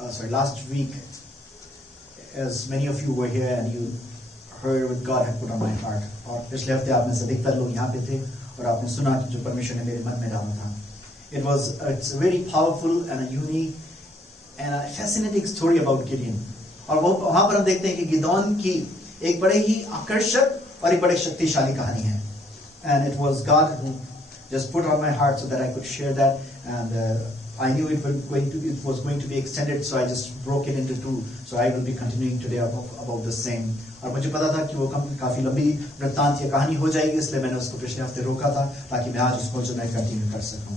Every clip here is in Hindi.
last week, as many of you were here and you heard what God had put on my heart. और पिछले हफ्ते आप में से अधिकतर लोग यहाँ पे थे और आपने सुना जो परमेश्वर ने मेरे मन में डाला था. It's a very powerful and a unique and a fascinating story about Gideon. और वो वहाँ पर हम देखते हैं कि गिदोन की एक बड़े ही आकर्षक और एक बड़े शक्तिशाली कहानी है. And it was God who just put on my heart so that I could share that, and I knew it was going to be extended, so I just broke it into two. So I will be continuing today about the same. और मुझे पता था कि वो काफी लंबी वृत्तांत या कहानी हो जाएगी, इसलिए मैंने उसको पिछले हफ्ते रोका था ताकि मैं आज उसको जो मैं कंटिन्यू कर सकूं.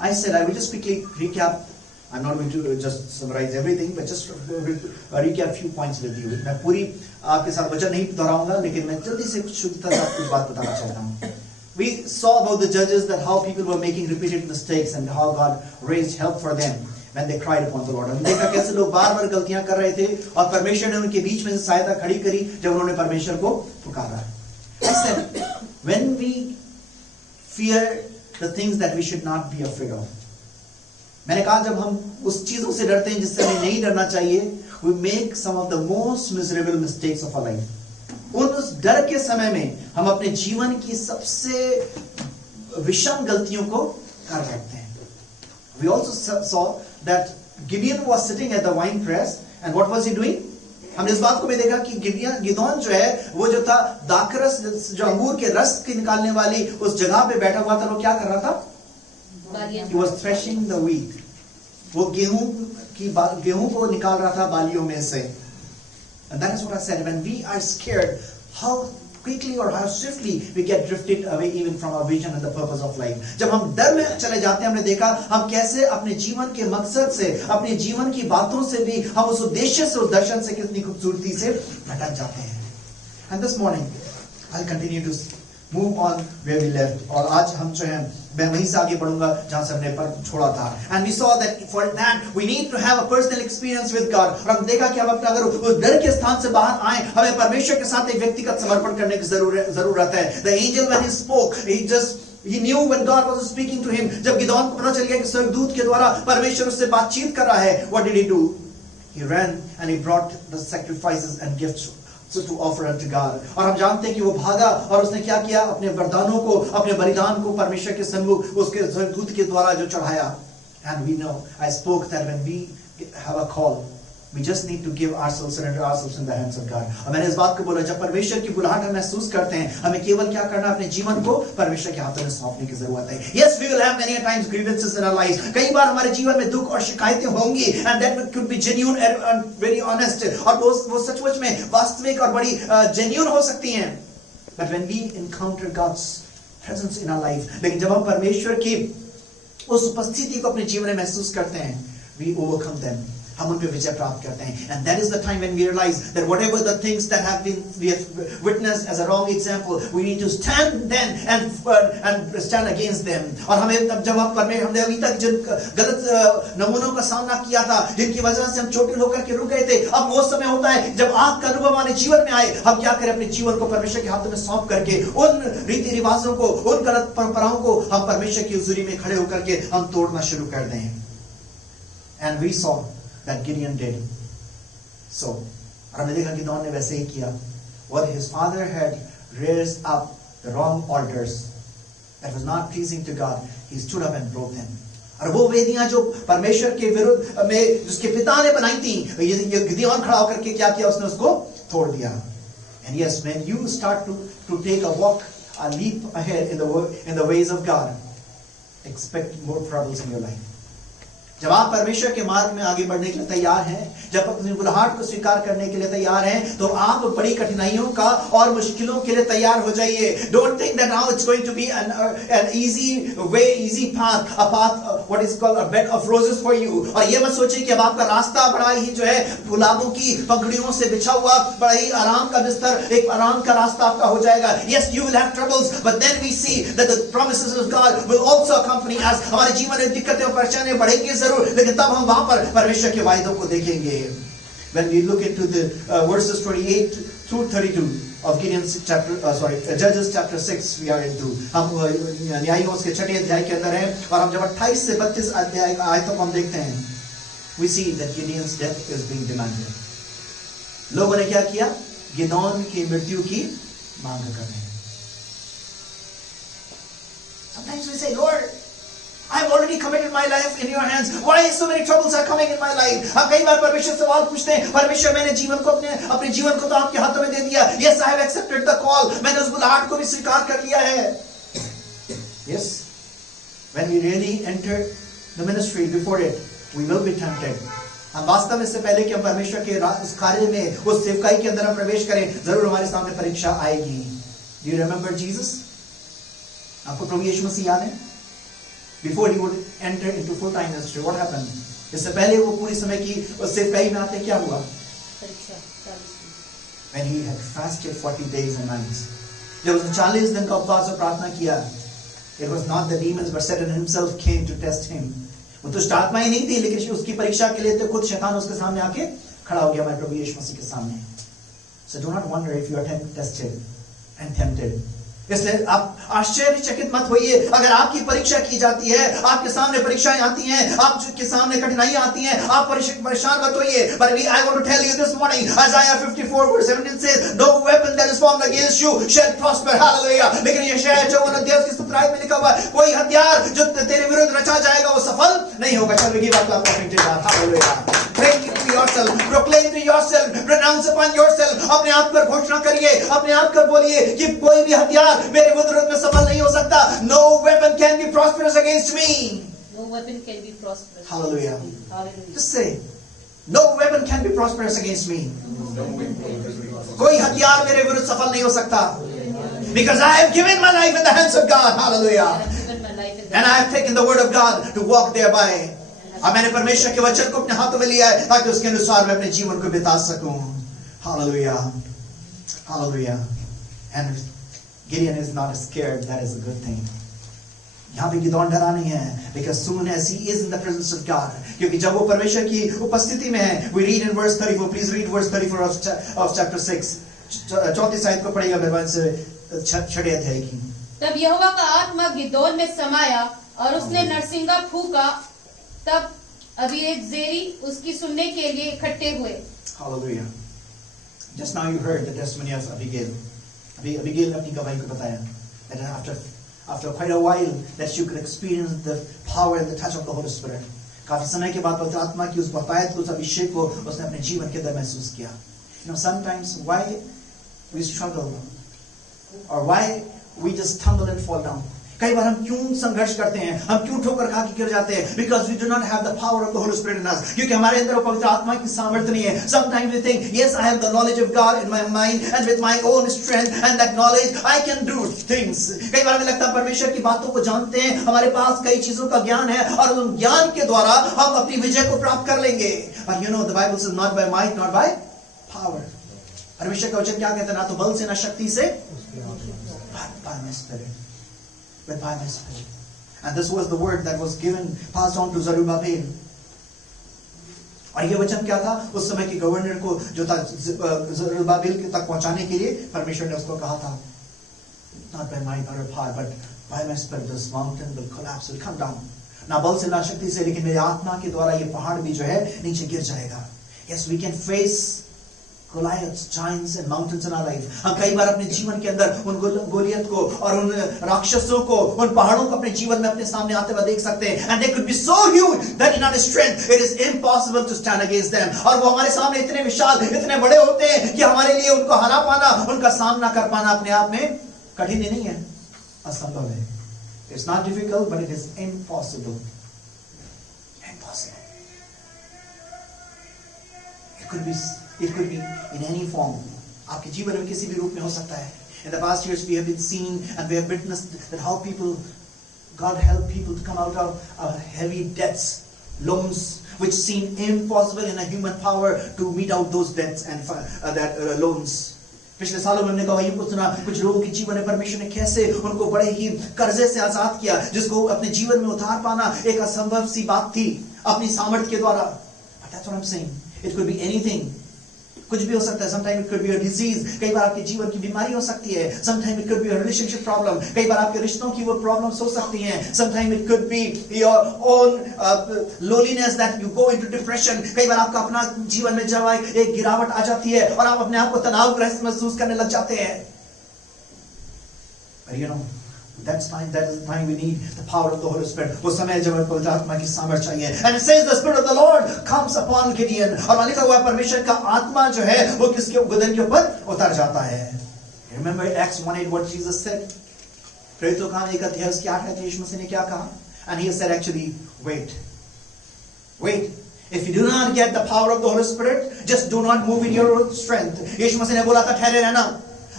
I said I will just quickly recap. I'm not going to just summarize everything, but just recap few points with you. मैं पूरी आपके साथ वचन नहीं दोहराऊंगा, लेकिन मैं जल्दी से शुद्धता से आपको बात बताना चाहता हूँ. We saw about the judges that how people were making repeated mistakes and how God raised help for them when they cried upon the Lord. हमने देखा कैसे लोग बार-बार गलतियां कर रहे थे और परमेश्वर ने उनके बीच में सहायता खड़ी करी जब उन्होंने परमेश्वर को पुकारा. I said, when we fear the things that we should not be afraid of. मैंने कहा जब हम उस चीजों से डरते हैं जिससे हमें नहीं डरना चाहिए, we make some of the most miserable mistakes of our life. उस डर के समय में हम अपने जीवन की सबसे विषम गलतियों को कर बैठते हैं. We also saw that Gideon was sitting at the wine press, and what was he doing? हमने इस बात को भी देखा कि गिदोन जो है वो जो था दाखरस जो अंगूर के रस के निकालने वाली उस जगह पे बैठा हुआ था. वो क्या कर रहा था? He was threshing the wheat. वो गेहूं को निकाल रहा था बालियों में से. And that is what I said. When we are scared, how quickly or how swiftly we get drifted away even from our vision and the purpose of life. जब हम डर में चले जाते हैं, हमने देखा हम कैसे अपने जीवन के मकसद से, अपने जीवन की बातों से भी हम उस उद्देश्य से, उस दर्शन से कितनी खूबसूरती से भटक जाते हैं. And this morning, I'll continue to move on where we left. और आज हम जो है मैं वहीं से आगे बढ़ूंगा जहां से हमने पर छोड़ा था. And we saw that for that we need to have a personal experience with God. और हम देखा कि हम अपने अगर उस डर के स्थान से बाहर आए, हमें परमेश्वर के साथ एक व्यक्तिगत समर्पण करने की जरूरत है. The angel when he spoke, he knew when God was speaking to him. जब गिदोन को पता चल गया कि स्वर्गदूत के द्वारा परमेश्वर उससे बातचीत कर रहा है, what did he do? He ran and he brought the sacrifices and gifts to offer unto God. और हम जानते हैं कि वो भागा और उसने क्या किया? अपने वरदानों को, अपने बलिदान को परमेश्वर के सम्मुख उसके स्वर्गदूत के द्वारा जो चढ़ाया. And we know, I spoke that when we have a call, we just need to give ourselves, surrender ourselves in the hands of God. और मैंने इस बात को बोला, जब परमेश्वर की बुलाहट हम महसूस करते हैं, हमें केवल क्या करना, अपने जीवन को परमेश्वर के हाथों में सौंपने की जरूरत है. Yes, we will have many times grievances in our lives. कई बार हमारे जीवन में दुख और शिकायतें होंगी, and that could be genuine and very honest. और वो सचमुच में वास्तविक और बड़ी genuine हो सकती हैं. But when we encounter God's presence in our life, लेकिन जब हम परमेश्वर की उस उपस्थिति को अपने जीवन में महसूस करते हैं, we overcome them. हम उन पे विजय प्राप्त करते हैं. And that is the time when we realize that whatever the things that we have witnessed as a wrong example, we need to stand then and stand against them. और हमें जब हमने अभी तक जिन गलत नमूनों का सामना किया था, जिनकी वजह से हम चोटिल होकर के रुक गए थे, अब वो समय होता है जब आग का अनुभव हमारे जीवन में आए, हम क्या करें? अपने जीवन को परमेश्वर के हाथों में सौंप करके उन रीति रिवाजों को, उन गलत परंपराओं को हम परमेश्वर की हुजूरी में खड़े होकर के हम तोड़ना शुरू कर दें. And we saw that Gideon did. So, और हमने देखा कि गिदोन ने वैसे ही किया. What his father had raised up the wrong altars that was not pleasing to God, he stood up and broke them. और वो वेदियां जो परमेश्वर के विरुद्ध में जिसके पिता ने बनाई थी, ये गिदोन खड़ा होकर के क्या किया? उसने उसको तोड़ दिया. And yes, when you start to take a walk, a leap ahead in the ways of God, expect more troubles in your life. जब आप परमेश्वर के मार्ग में आगे बढ़ने के लिए तैयार हैं, जब अपनी बुलाहट को स्वीकार करने के लिए तैयार हैं, तो आप बड़ी कठिनाइयों का और मुश्किलों के लिए तैयार हो जाइए. Don't think that now it's going to be an easy way, easy path, a path what is called a bed of roses for you. और ये मत सोचिए कि अब आपका रास्ता बड़ा ही जो है गुलाबों की पंखुड़ियों से बिछा हुआ बड़ा ही आराम का बिस्तर, एक आराम का रास्ता आपका हो जाएगा. Yes, you will have troubles, but then we see that the promises of God will also accompany us. हमारे जीवन में दिक्कतें और परेशानियां बढ़ेंगी जरूर, लेकिन तब हम वहां पर परमेश्वर के वायदों को देखेंगे. When we look into the verses 28 through 32 of Judges chapter 6 we are into. हम न्यायों के 6वें अध्याय के अंदर हैं और हम जब 28 से 32 अध्याय का आयतों को हम देखते हैं, we see that Gideon's death is being demanded. लोगों ने क्या किया? गिदोन की मृत्यु की मांग कर रहे हैं. Sometimes we say, Lord, I've already committed my life in your hands. Why so many troubles are coming in my life? हम कई बार परमेश्वर से सवाल पूछते हैं, परमेश्वर मैंने जीवन को अपने जीवन को तो आपके हाथों में दे दिया. Yes, I have accepted the call. मैंने उस बुलाहट को भी स्वीकार कर लिया है. Yes, when we really enter the ministry, before it, we will be tempted. हम वास्तव में इससे पहले कि हम परमेश्वर के उस कार्य में, उस सेवकाई के अंदर हम प्रवेश करें, जरूर हमारे सामने परीक्षा आएगी. Do you remember Jesus? आपको प्रभु यीशु मसीह याद है? Before he would enter into full-time ministry, what happened? इससे पहले वो पूरी समय की उस सेवकाई में आते क्या हुआ? When he had fasted 40 days and nights, जब उसने 40 दिन का उपवास और प्रार्थना किया, it was not the demons but Satan himself came to test him. वो दुष्ट आत्मा ही नहीं थी, लेकिन उसकी परीक्षा के लिए तो खुद शैतान उसके सामने आके खड़ा हो गया हमारे प्रभु यीशु मसीह के सामने. So do not wonder if you are tested and tempted. इसलिए आप आश्चर्यचकित मत होइए अगर आपकी परीक्षा की जाती है, आपके सामने परीक्षाएं आती हैं, आपके सामने कठिनाइयां आती हैं, आप परेशान मत होइए. But I want to tell you this morning, Isaiah 54 verse 17 says, no weapon that is formed against you shall prosper. Hallelujah. लेकिन यशायाह 54 अध्याय की 17 में लिखा हुआ है, कोई हथियार जो तेरे विरुद्ध रचा जाएगा वो सफल नहीं होगा. चलो ये बात आपको समझ जाए. Hallelujah. Pray to yourself, proclaim to yourself, pronounce upon yourself. अपने आप पर घोषणा करिए, अपने आप पर बोलिए कि कोई भी हथियार मेरे विरुद्ध में सफल नहीं हो सकता. No weapon can be prosperous against me. No weapon can be prosperous. Hallelujah. Hallelujah. Just say, no weapon can be prosperous against me. कोई हथियार मेरे विरुद्ध सफल नहीं हो सकता. Because I have given my life in the hands of God. Hallelujah. I have given my life in the And I have taken the word of God to walk thereby. अब मैंने परमेश्वर के वचन को अपने हाथों में लिया है ताकि उसके अनुसार मैं अपने जीवन को बिता सकूं. Hallelujah. Hallelujah. And Gideon is not scared. That is a good thing. यहाँ पे गिदोन डरा नहीं है. Because soon as he is in the presence of God, क्योंकि जब वो परमेश्वर की उपस्थिति में है, we read in verse 34. Please read verse 34 of chapter 6. 34 आयत को पढ़िएगा मेहरबानी से 6 अध्याय की. तब यहोवा का आत्मा गिदोन में समाया और उसने नरसिंगा फूंका. तब अबीएजेरी उसकी सुनने के लिए इकट्ठे हुए. Hallelujah. Just now you heard the testimony of Abigail. Abigail ने अपनी गवाही को बताया that after quite a while that she could experience the power and the touch of the Holy Spirit. काफी समय के बाद पवित्र आत्मा की उस बहुतायत को, उस अभिषेक को उसने अपने जीवन के अंदर महसूस किया. You know, sometimes why we struggle or why we just stumble and fall down. कई बार हम क्यों संघर्ष करते हैं, हम क्यों ठोकर खा के गिर जाते हैं? Because we do not have the power of the Holy Spirit in us. क्योंकि हमारे अंदर वो पवित्र आत्मा की सामर्थ्य नहीं है. Sometimes we think, yes, I have the knowledge of God in my mind and with my own strength and that knowledge I can do things. कई बार हमें लगता है परमेश्वर की बातों को जानते हैं, हमारे पास कई चीजों का ज्ञान है और उन ज्ञान के द्वारा हम अपनी विजय को प्राप्त कर लेंगे. But you know, the Bible says not by might, not by power. परमेश्वर का वचन क्या कहता है? ना तो बल से, ना शक्ति से, but by my spirit. But by my spirit. And this was the word that was given, passed on to Zerubbabel. और ये वचन क्या था? उस समय के गवर्नर को जो था ज़रुब्बाबेल तक पहुंचाने के लिए परमेश्वर ने उसको कहा था, not by might or power, but by my spirit this mountain will collapse, will come down. ना बल से, ना शक्ति से, लेकिन मेरी आत्मा के द्वारा ये पहाड़ भी जो है नीचे गिर जाएगा. Yes, we can face Goliaths, giants and mountains in our life. हम कई बार अपने जीवन के अंदर उन गोलियत को और उन राक्षसों को, उन पहाड़ों को अपने जीवन में अपने सामने आते हुए देख सकते हैं. And they could be so huge that in our strength it is impossible to stand against them. और वो हमारे सामने इतने विशाल, इतने बड़े होते हैं कि हमारे लिए उनको हरा पाना, उनका सामना कर पाना अपने आप में कठिन नहीं है, असंभव है. It's not difficult, but it is impossible. Impossible. It could be in any form. आपके जीवन में किसी भी रूप में हो सकता है. In the past years we have been seeing and we have witnessed that how God helped people to come out of heavy debts, loans, which seem impossible in a human power to meet out those debts and loans. पिछले सालों में हमने कहा ये सुना कुछ लोगों के जीवन में परमेश्वर ने कैसे उनको बड़े ही कर्जे से आजाद किया, जिसको अपने जीवन में उतार पाना एक असंभव सी बात थी अपनी सामर्थ्य के द्वारा. But that's what I'm saying. It could be anything. कुछ भी हो सकता है. Sometimes it could be a disease. कई बार आपके जीवन की बीमारी हो सकती है. Sometimes it could be a relationship problem. कई बार आपके रिश्तों की वो problems हो सकती हैं. Sometimes it could be your own loneliness that you go into depression. कई बार आपका अपना जीवन में जब एक गिरावट आ जाती है और आप अपने आप को तनावग्रस्त महसूस करने लग जाते हैं. But you know, that is the time we need the power of the Holy Spirit. वो समय जब पवित्र आत्मा की सामर्थ चाहिए. And it says the Spirit of the Lord comes upon Gideon. और वहाँ लिखा हुआ है परमेश्वर का आत्मा जो है वो किसके गिदोन के ऊपर उतर जाता है. Remember Acts 1:8 what Jesus said? प्रेरितों का काम 1 अध्याय उसके 8 में यीशु मसीह ने क्या कहा? And he said actually wait. If you do not get the power of the Holy Spirit, just do not move in your strength. यीशु मसीह ने बोला था ठहरे रहना,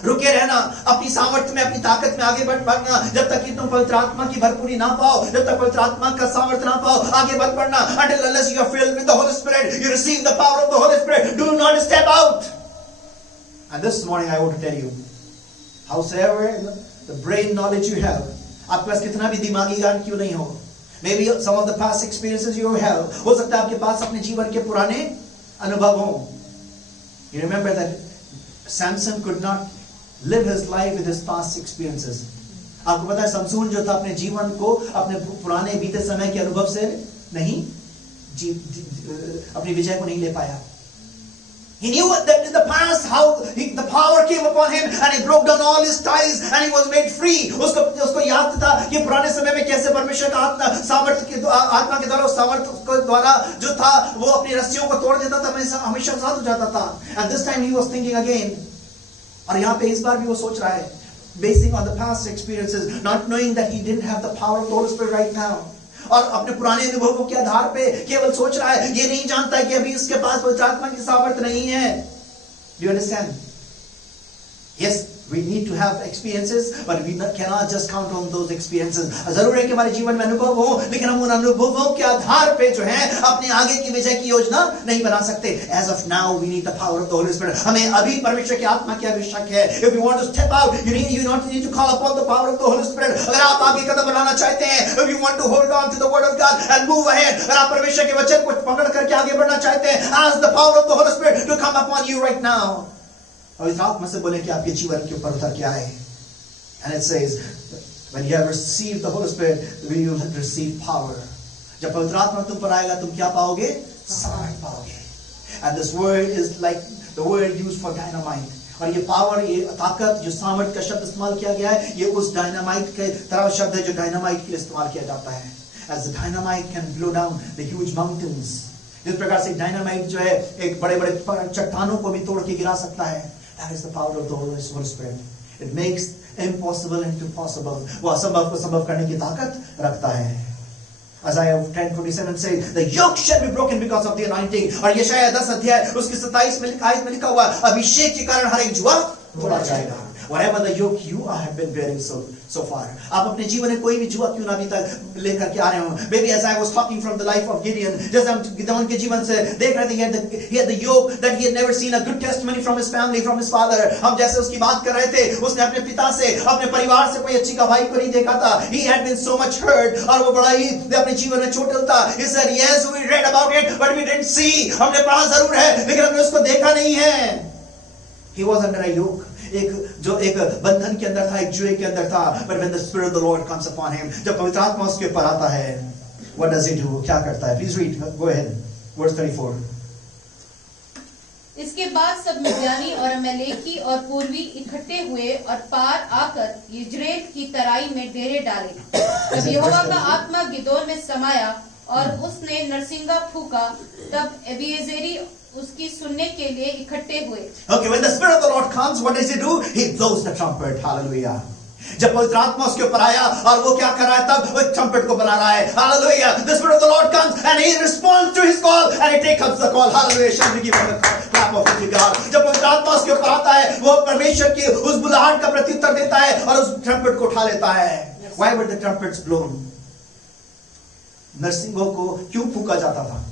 रुके रहना, अपनी सामर्थ्य में अपनी ताकत में आगे बढ़ना. जब तक कि तुम पवित्र आत्मा की भरपूरी ना पाओ, जब तक पवित्र आत्मा का सामर्थ्य ना पाओ, आगे बढ़ना. Until unless you are filled with the Holy Spirit, you receive the power of the Holy Spirit, do not step out. And this morning I want to tell you, howsoever the brain knowledge you have, आपके पास कितना भी दिमागी ज्ञान क्यों नहीं हो, maybe some of the past experiences you have, हो सकता है आपके पास अपने जीवन के पुराने अनुभव हो. You remember that Samson could not live his life with his past experiences. आपको पता है समसून जो था अपने जीवन को अपने पुराने बीते समय के अनुभव से नहीं अपनी विजय को नहीं ले पाया. He knew that in the past how the power came upon him and he broke down all his ties and he was made free. उसको याद था कि पुराने समय में कैसे परमेश्वर का सामर्थ्य के आत्मा के द्वारा उस सामर्थ्य के द्वारा जो था वो अपनी रस्सियों को तोड़ देता था, हमेशा साथ हो जाता था. And this time he was thinking again. और यहाँ पे इस बार भी वो सोच रहा है, basing on the past experiences, not knowing that he didn't have the power of the Holy Spirit right now. और अपने पुराने अनुभवों के आधार पे केवल सोच रहा है, ये नहीं जानता है कि अभी इसके पास पवित्र आत्मा की सामर्थ्य नहीं है. Do you understand? Yes, we need to have experiences, but we cannot just count on those experiences. जरूर है कि हमारे जीवन में अनुभव हो, लेकिन हम उन अनुभवों के आधार पे जो है अपने आगे की विजय की योजना नहीं बना सकते. As of now, we need the power of the Holy Spirit. हमें अभी परमेश्वर की आत्मा की आवश्यक है. If you want to step out, you need to call upon the power of the Holy Spirit. अगर आप आगे कदम बढ़ाना चाहते हैं, if you want to hold on to the Word of God and move ahead, अगर आप परमेश्वर के वचन को पकड़ करके आगे बढ़ना चाहते हैं, ask the power of the Holy Spirit to come upon you right now. और इस आत्मा से बोले कि आपके जीवन के ऊपर उतर के आए. And it says, when you have received the Holy Spirit, you will receive power. जब पवित्र आत्मा तुम पर आएगा, तुम क्या पाओगे? सामर्थ पाओगे. And this word is like the word used for dynamite. और ये पावर, ये ताकत, जो सामर्थ का शब्द इस्तेमाल किया गया है, ये उस डायनामाइट के तरह शब्द है जो डायनामाइट के लिए इस्तेमाल किया जाता है. As the dynamite can blow down the huge mountains. जिस प्रकार से डायनामाइट जो है एक बड़े-बड़े चट्टानों को भी तोड़ के गिरा सकता है. That is the power of the Holy Spirit. It makes impossible into possible. वो असंभव को संभव करने की ताकत रखता है. Isaiah 10:27 says, the yoke shall be broken because of the anointing. और यशायाह 10 अध्याय उसकी 27 में लिखा हुआ, अभिषेक के कारण हर एक जुआ तोड़ा जाएगा. Whatever the yoke you have been bearing so far. आप अपने जीवन में कोई भी जुआ क्यों ना अभी तक लेकर के आ रहे हो. Maybe as I was talking from the life of Gideon, जैसे हम गिदोन के जीवन से देख रहे थे, he had the yoke that he had never seen a good testimony from his family, from his father. हम जैसे उसकी बात कर रहे थे, उसने अपने पिता से, अपने परिवार से कोई अच्छी गवाही को नहीं देखा था. He had been so much hurt और वो बड़ा ही अपने जीवन में चोटिल था. He said, yes, we read about it, but we didn't see. हमने पढ़ा जरूर है, लेकिन हमने उसको देखा नहीं है. He was under a yoke. एक बंधन के अंदर था, एक जुए के अंदर था. But when the Spirit of the Lord comes upon him, जब पवित्र आत्मा उसके ऊपर आता है, what does he do? क्या करता है? Please read. Go ahead. Verse 34. इसके बाद सब मिद्यानी और अमलेकी और पूर्वी इकट्ठे हुए और पार आकर यिज्रेल की तराई में डेरे डाले. तब यहोवा का आत्मा गिदोन में समाया और उसने नरसिंगा फूका. तब एबीएजेरी उसकी सुनने के लिए इकट्ठे हुए. Okay, when the Spirit of the Lord comes, what does he do? He blows the trumpet. Hallelujah. जब पवित्र आत्मा उसके ऊपर आया और वो क्या कर रहा है, तब वो ट्रम्पेट को बना रहा है. Hallelujah. The Spirit of the Lord comes and he responds to his call and he takes up the call. Hallelujah. Shall we give him a clap of God? जब पवित्र आत्मा उसके ऊपर आता है, वो परमेश्वर की उस बुलाहट का प्रत्युत्तर देता है और उस ट्रम्पेट को उठा लेता है. Why were the trumpets blown? नरसिंगों को क्यों फूका जाता था?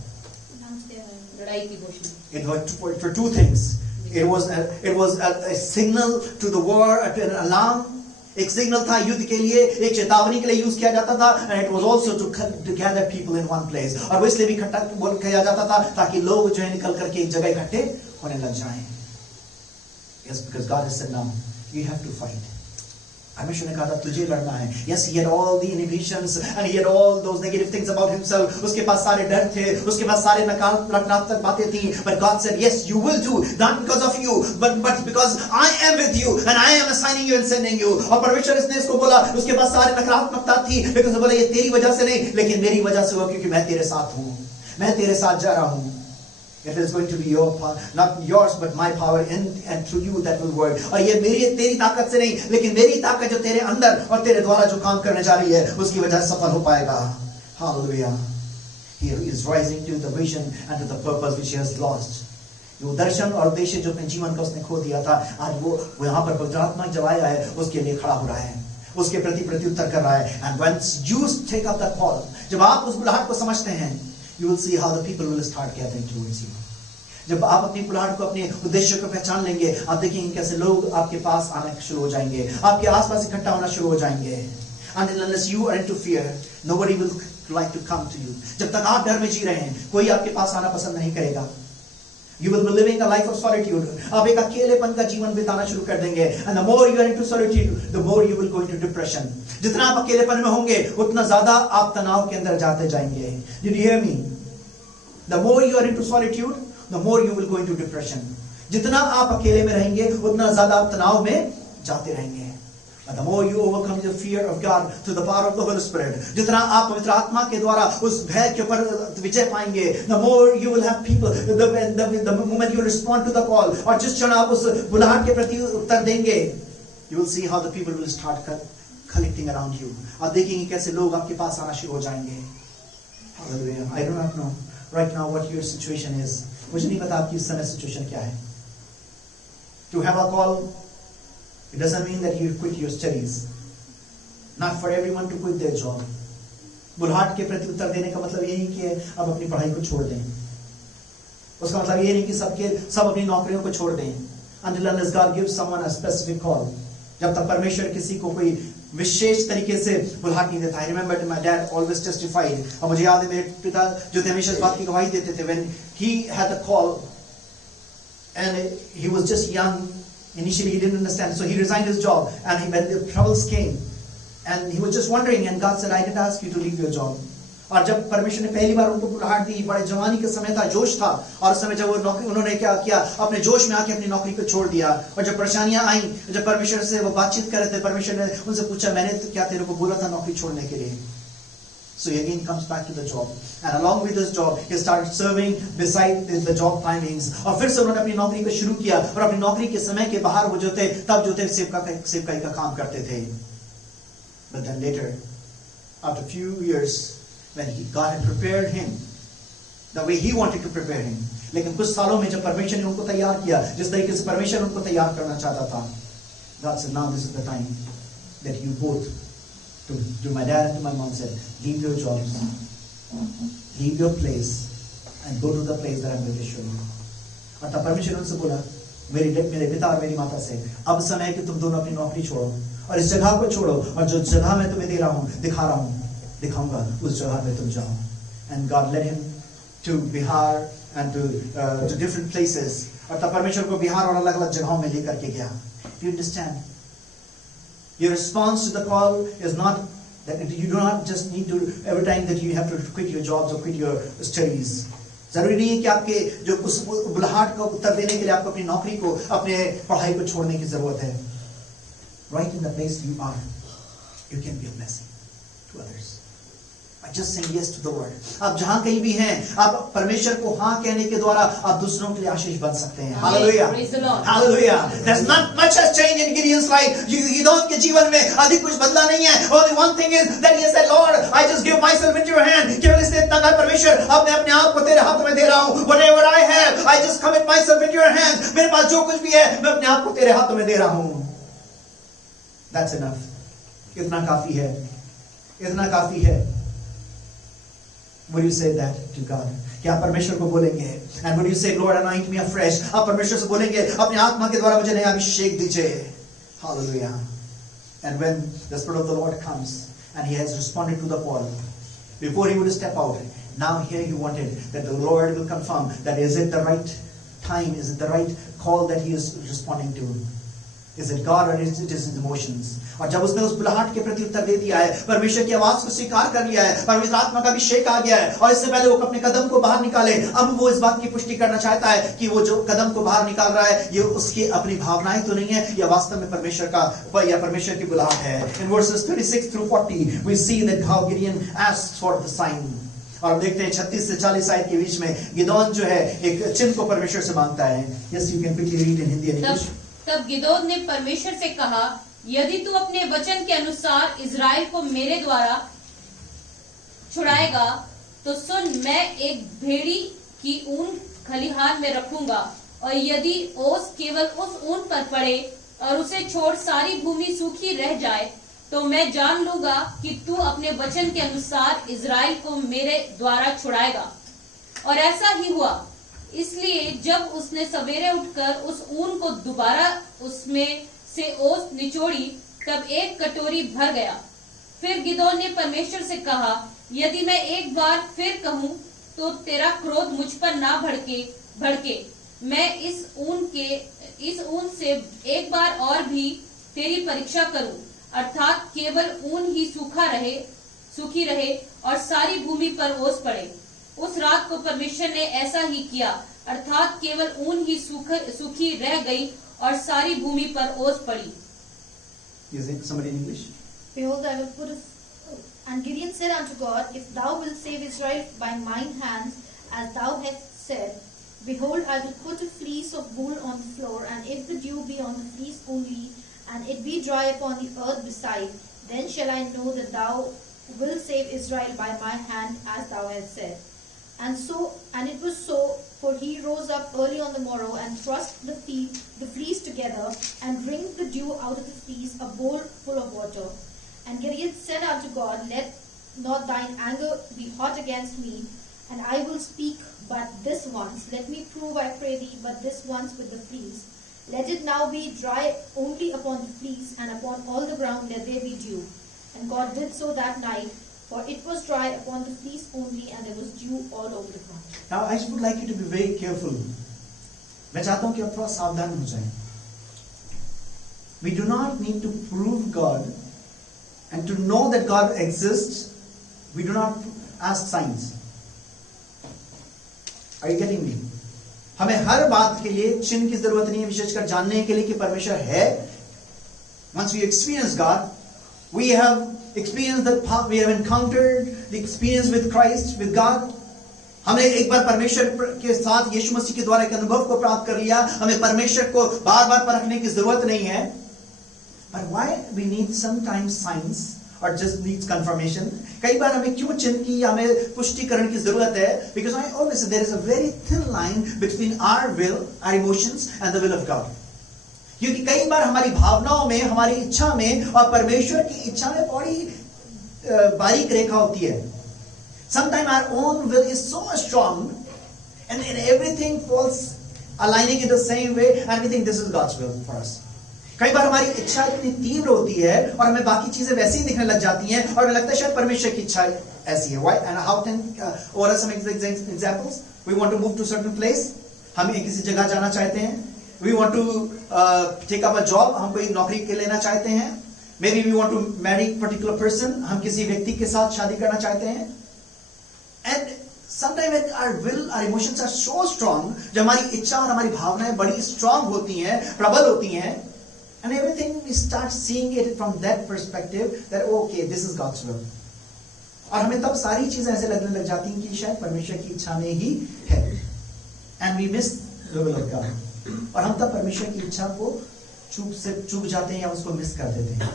लड़ाई की घोषणा. It was for two things. It was a signal to the war, to an alarm एक सिग्नल था युद्ध के लिए, एक चेतावनी के लिए यूज किया जाता था, and it was also to gather people in one place. और वो इसलिए भी इकट्ठा किया जाता था ताकि लोग जो है निकल करके एक जगह इकट्ठे होने लग जाएं. Yes, because God has said now, you have to fight. परमेश्वर ने कहा था तुझे लड़ना है. Yes, he had all the inhibitions and he had all those negative things about himself. उसके पास सारे डर थे, उसके पास सारे नकारात्मक बातें थी. But God said, yes, you will do, not because of you, but because I am with you and I am assigning you and sending you. और परमेश्वर इसने इसको बोला, उसके पास सारे नकारात्मकता थी, लेकिन उसने बोला ये तेरी वजह से नहीं, लेकिन मेरी वजह से हुआ, क्योंकि मैं तेरे साथ हूँ, मैं तेरे साथ जा रहा हूँ. It is going to be your power, not yours, but my power in and through you that will work. और ये तेरी ताकत से नहीं, लेकिन मेरी ताकत जो तेरे अंदर और तेरे द्वारा जो काम करने जा रही है, उसकी वजह से सफल हो पाएगा. Hallelujah. He is rising to the vision and to the purpose which he has lost. वो दर्शन और उद्देश्य जो अपने जीवन का उसने खो दिया था, आज वो यहाँ पर पवित्र आत्मा जब आया है, उसके लिए खड़ा हो रहा है, उसके प्रति प्रत्युत्तर कर रहा है. And once you take up that call, जब आप उस बुलाहट को समझते हैं, you will see how the people will start gathering towards you. जब आप अपनी बुलाहट को, अपने उद्देश्य को पहचान लेंगे, आप देखेंगे कैसे लोग आपके पास आना शुरू हो जाएंगे, आपके आसपास इकट्ठा होना शुरू हो जाएंगे. Until unless you are into fear, nobody will like to come to you. जब तक आप डर में जी रहे हैं, कोई आपके पास आना पसंद नहीं करेगा. You will be living a life of solitude. आप एक अकेलेपन का जीवन बिताना शुरू कर देंगे. And the more you are into solitude, the more you will go into depression. जितना आप अकेलेपन में होंगे, उतना ज्यादा आप तनाव के अंदर जाते जाएंगे. Did you hear me? The more you are into solitude, the more you will go into depression. जितना आप अकेले में रहेंगे, उतना ज्यादा आप तनाव में जाते रहेंगे. But the more you overcome the fear of God through the power of the Holy Spirit, जितना आप पवित्र आत्मा के द्वारा उस भय के ऊपर विजय पाएंगे, the more you will have people, the moment you respond to the call, और जिस क्षण आप उस बुलाहट के प्रति उत्तर देंगे, you will see how the people will start collecting around you. आप देखेंगे कैसे लोग आपके पास आना शुरू हो जाएंगे. Hallelujah. I do not know right now what your situation is. मुझे नहीं पता आपकी इस समय सिचुएशन क्या है. To have a call, it doesn't mean that you quit your studies. Not for everyone to quit their job. बुलाहट के प्रति उत्तर देने का मतलब ये नहीं कि अब अपनी पढ़ाई को छोड़ दें. उसका मतलब ये नहीं कि सब अपनी नौकरियों को छोड़ दें. Until unless God gives someone a specific call. जब तक परमेश्वर किसी को कोई विशेष तरीके से बुलाहट नहीं देता. I remember my dad always testified. और मुझे याद है मेरे पिता जो थे हमेशा इस बात की गवाही देते थे. When he had a call and he was just young, initially he didn't understand, so he resigned his job. And when the troubles came, and he was just wondering, and God said, I didn't ask you to leave your job. और जब परमेश्वर ने पहली बार उनको बुलाहट दी, बड़े जवानी के समय था, जोश था, और उस समय जब वो नौकरी, उन्होंने क्या किया, अपने जोश में आके अपनी नौकरी को छोड़ दिया. और जब परेशानियां आई, जब परमेश्वर से वो बातचीत कर रहे थे, परमेश्वर ने उनसे पूछा, मैंने तो क्या तेरे को बोला था नौकरी छोड़ने के लिए. So he again comes back to the job, and along with his job, he started serving beside the job timings. और फिर से उन्होंने अपनी नौकरी को शुरू किया, और अपनी नौकरी के समय के बाहर वो जो थे, तब जो थे सेवकाई का काम करते थे. But then later, after a few years, when God had prepared him the way he wanted to prepare him, लेकिन कुछ सालों में जब परमेश्वर ने उनको तैयार किया, जिस तरीके से परमेश्वर उनको तैयार करना चाहता था, God said, now this is the time that you both, to my dad and to my mom said, leave your jobs, leave your place, and go to the place that I'm going to show you. और तब परमेश्वर उनसे बोला, मेरे पिता और मेरी माता से, अब समय है कि तुम दोनों अपनी नौकरी छोड़ो और इस जगह को छोड़ो, और जो जगह मैं तुम्हें दे रहा हूँ, दिखाऊंगा, उस जगह में तुम जाओ. And God led him to Bihar and to different places. और तब परमेश्वर को बिहार और अलग अलग जगहों में लेकर के गया. Do you understand? Your response to the call is not that you do not just need to every time that you have to quit your jobs or quit your studies. जरूरी नहीं है कि आपके जो उस बुलाहट का उत्तर देने के लिए आपको अपनी नौकरी को, अपने पढ़ाई को छोड़ने की जरूरत है. Right in the place you are, you can be a blessing to others. By just saying yes to the word. आप जहां कहीं भी हैं, आप परमेश्वर को हाँ कहने के द्वारा आप दूसरों के लिए आशीष बन सकते हैं. Hallelujah. Praise the Lord. Hallelujah. There's not much has changed in Gideon's life. Gideon के जीवन में अधिक कुछ बदला नहीं है. Only one thing is that he said, Lord, I just give myself into your hand. केवल इसने इतना कहा, परमेश्वर, अब मैं अपने आप को तेरे हाथ में दे रहा हूँ. Whatever I have, I just commit myself into your hands. मेरे पास जो कुछ भी है, मैं अपने आप को तेरे हाथ में दे रहा हूँ. That's enough. इतना काफी है. इतना काफी है. Would you say that to God? क्या आप परमेश्वर को बोलेंगे? And would you say, Lord, anoint me afresh? आप परमेश्वर से बोलेंगे, अपने आत्मा के द्वारा मुझे नया अभिषेक दीजिए. Hallelujah. And when the Spirit of the Lord comes and he has responded to the call, before he would step out, now here he wanted that the Lord will confirm that is it the right time, is it the right call that he is responding to? Is it God or is it his emotions? और जब उसने उस बुलाहट के प्रति उत्तर दे दिया है, परमेश्वर की आवाज को स्वीकार कर लिया है, पवित्र आत्मा का अभिषेक आ गया है, और इससे पहले वो अपने कदम को बाहर निकाले, अब वो इस बात की पुष्टि करना चाहता है कि वो जो कदम को बाहर निकाल रहा है, ये उसकी अपनी भावनाएं तो नहीं है, या वास्तव में परमेश्वर का या परमेश्वर की बुलाहट है. In verses 36 through 40, we see that how Gideon asks for the sign. और हम देखते हैं 36 से 40 आयत के बीच में गिदोन जो है एक चिन्ह को परमेश्वर से मांगता है. Yes, you can quickly read in Hindi and English. तब गिदोन ने परमेश्वर से कहा, यदि तू अपने वचन के अनुसार इज़राइल को मेरे द्वारा छुड़ाएगा तो सुन, मैं एक भेड़ी की ऊन खलिहान में रखूंगा, और यदि ओस केवल उस ऊन पर पड़े और उसे छोड़ सारी भूमि सूखी रह जाए तो मैं जान लूंगा कि तू अपने वचन के अनुसार इज़राइल को मेरे द्वारा छुड़ाएगा. और ऐसा ही हुआ. इसलिए जब उसने सवेरे उठकर उस ऊन को दोबारा उसमें से ओस निचोड़ी तब एक कटोरी भर गया. फिर गिदोन ने परमेश्वर से कहा, यदि मैं एक बार फिर कहूं तो तेरा क्रोध मुझ पर ना भड़के, मैं इस ऊन से एक बार और भी तेरी परीक्षा करूं, अर्थात केवल ऊन ही सूखी रहे और सारी भूमि पर ओस पड़े. उस रात को परमेश्वर ने ऐसा ही किया, अर्थात केवल ऊन ही सूखी रह गई और सारी भूमि पर ओस पड़ी. Is it somebody in English? Behold, I will put and Gideon said unto God, if thou wilt save Israel by mine hands, as thou hast said, behold, I will put a fleece of wool on the floor, and if the dew be on the fleece only, and it be dry upon the earth beside, then shall I know that thou wilt save Israel by my hand, as thou hast said. And it was so, for he rose up early on the morrow and thrust the fleece together and wringed the dew out of the fleece, a bowl full of water. And Gideon said unto God, let not thine anger be hot against me, and I will speak but this once. Let me prove, I pray thee, but this once with the fleece. Let it now be dry only upon the fleece, and upon all the ground let there be dew. And God did so that night, for it was dry upon the fleece only, and there was dew all over the ground. Now I would like you to be very careful. मैं चाहता हूं कि आप थोड़ा सावधान हो जाएं. We do not need to prove God, and to know that God exists, we do not ask signs. Are you getting me? हमें हर बात के लिए चिन्ह की जरूरत नहीं है, विशेषकर जानने के लिए कि परमेश्वर है. Once we experience God, we have experienced that, we have encountered the experience with Christ, with God. हमने एक बार परमेश्वर के साथ यीशु मसीह के द्वारा एक अनुभव को प्राप्त कर लिया. हमें परमेश्वर को बार-बार परखने की जरूरत नहीं है. But why we need sometimes signs or just needs confirmation? कई बार हमें क्यों चिन्ह की, हमें पुष्टिकरण की जरूरत है? Because I always say there is a very thin line between our will, our emotions, and the will of God. क्योंकि कई बार हमारी भावनाओं में, हमारी इच्छा में और परमेश्वर की इच्छा में बड़ी बारीक रेखा होती है. Sometimes our own will is so strong, and everything falls aligning in the same way, and we think this is God's will for us. कई बार हमारी इच्छा इतनी तीव्र होती है और हमें बाकी चीजें वैसे ही दिखने लग जाती हैं और हमें लगता है शायद परमेश्वर की इच्छा ऐसी है. Why? And how can what are some examples? We want to move to a certain place. हम किसी जगह जाना चाहते हैं. We want to take up a job. हम कोई नौकरी के लेना चाहते हैं. Maybe we want to marry a particular person. हम किसी व्यक्ति के साथ शादी करना चाहते हैं. And sometimes when our will, our emotions are so strong, जब हमारी इच्छा और हमारी भावनाएं बड़ी strong होती हैं, प्रबल होती हैं, and everything we start seeing it from that perspective that okay, this is God's will. और हमें तब सारी चीजें ऐसे लगने लग जाती हैं कि शायद परमेश्वर की इच्छा में ही है. And we miss the will of God. और हम तब परमेश्वर की इच्छा को चूक जाते हैं या उसको मिस कर देते हैं.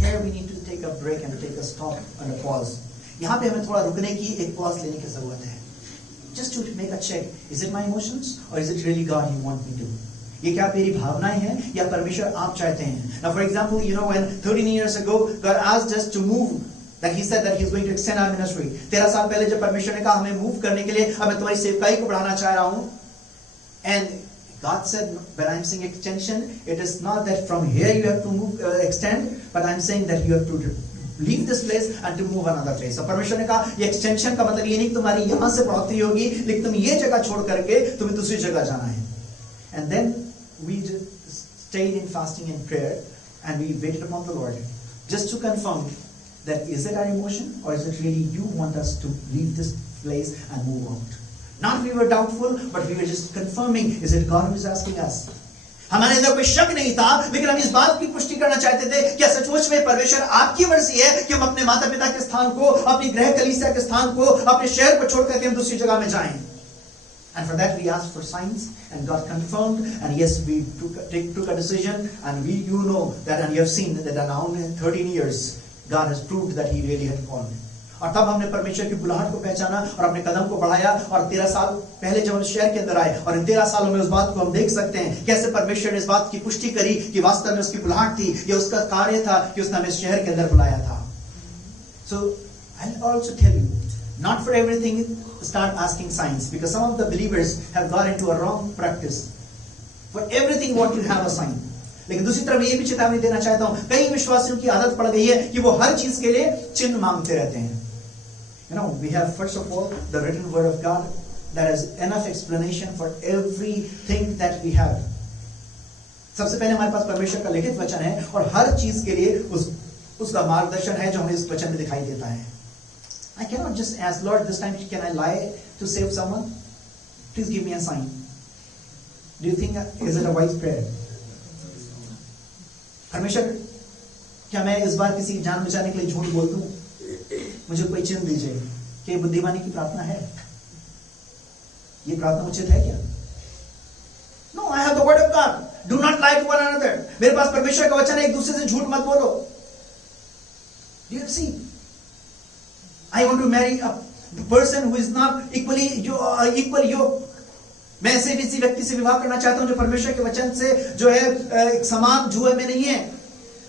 Here we need to take a break and take a stop and a pause. यहाँ पे हमें थोड़ा रुकने की, एक pause लेने की जरूरत है. Just to make a check, is it my emotions or is it really God you want me to? ये क्या मेरी भावनाएं हैं या परमेश्वर आप चाहते हैं? Now for example, you know when 13 years ago God asked us to move, that he said that he is going to extend our ministry. 13 साल पहले जब परमेश्वर ने कहा हमें मूव करने के लिए, अब मैं तुम्हारी सेवकाई को बढ़ाना चाह रहा हूं, and God said, when I'm saying extension, it is not that from here you have to move, extend, but I'm saying that you have to leave this place and to move another place. So परमेश्वर ने कहा ये extension का मतलब ये नहीं कि तुम्हारी यहाँ से बढ़ोतरी होगी, लेकिन तुम ये जगह छोड़ करके तुम्हें दूसरी जगह जाना है. And then we just stayed in fasting and prayer and we waited upon the Lord just to confirm that is it our emotion or is it really you want us to leave this place and move out. Not we were doubtful, but we were just confirming, is it God who is asking us? हमारे अंदर कोई शक नहीं था, लेकिन हम इस बात की पुष्टि करना चाहते थे क्या सचमुच में परमेश्वर आपकी मर्जी है कि हम अपने माता पिता के स्थान को, अपनी गृह कलीसिया के स्थान को, अपने शहर को छोड़ करके हम दूसरी जगह में जाएं. And for that we asked for signs and God confirmed, and yes, we took a decision, and you know that, and you have seen that now in 13 years God has proved that He really had called. और तब हमने परमेश्वर की बुलाहट को पहचाना और अपने कदम को बढ़ाया, और 13 साल पहले जब हम शहर के अंदर आए और इन 13 सालों में उस बात को हम देख सकते हैं कैसे परमेश्वर ने इस बात की पुष्टि करी कि वास्तव में उसकी बुलाहट थी, ये उसका कार्य था कि उसने हमें शहर के अंदर बुलाया था. So I'll also tell you, not for everything start asking signs, because some of the believers have got into a wrong practice. For everything what you have a sign. लेकिन दूसरी तरफ ये भी चेतावनी देना चाहता हूं, कई विश्वासियों की आदत पड़ गई है कि वो हर चीज के लिए चिन्ह मांगते रहते हैं. You know, we have first of all the written word of God that has enough explanation for everything that we have. सबसे पहले हमारे पास परमेश्वर का लिखित वचन है और हर चीज के लिए उसका मार्गदर्शन है जो हमें इस वचन में दिखाई देता है. I cannot just ask Lord, this time can I lie to save someone? Please give me a sign. Do you think is it a wise prayer? परमेश्वर, क्या मैं इस बार किसी जान बचाने के लिए झूठ बोल दूं? मुझे कोई चिन्ह दीजिए. क्या ये बुद्धिमानी की प्रार्थना है? ये प्रार्थना उचित है क्या? No, I have the word of God. Do not lie to one another. मेरे पास परमेश्वर का वचन है, एक दूसरे से झूठ मत बोलो. Do you see? I want to marry a person who is not equal yoke. मैं ऐसे किसी व्यक्ति से विवाह करना चाहता हूं जो परमेश्वर के वचन से जो है समान जुए में नहीं है.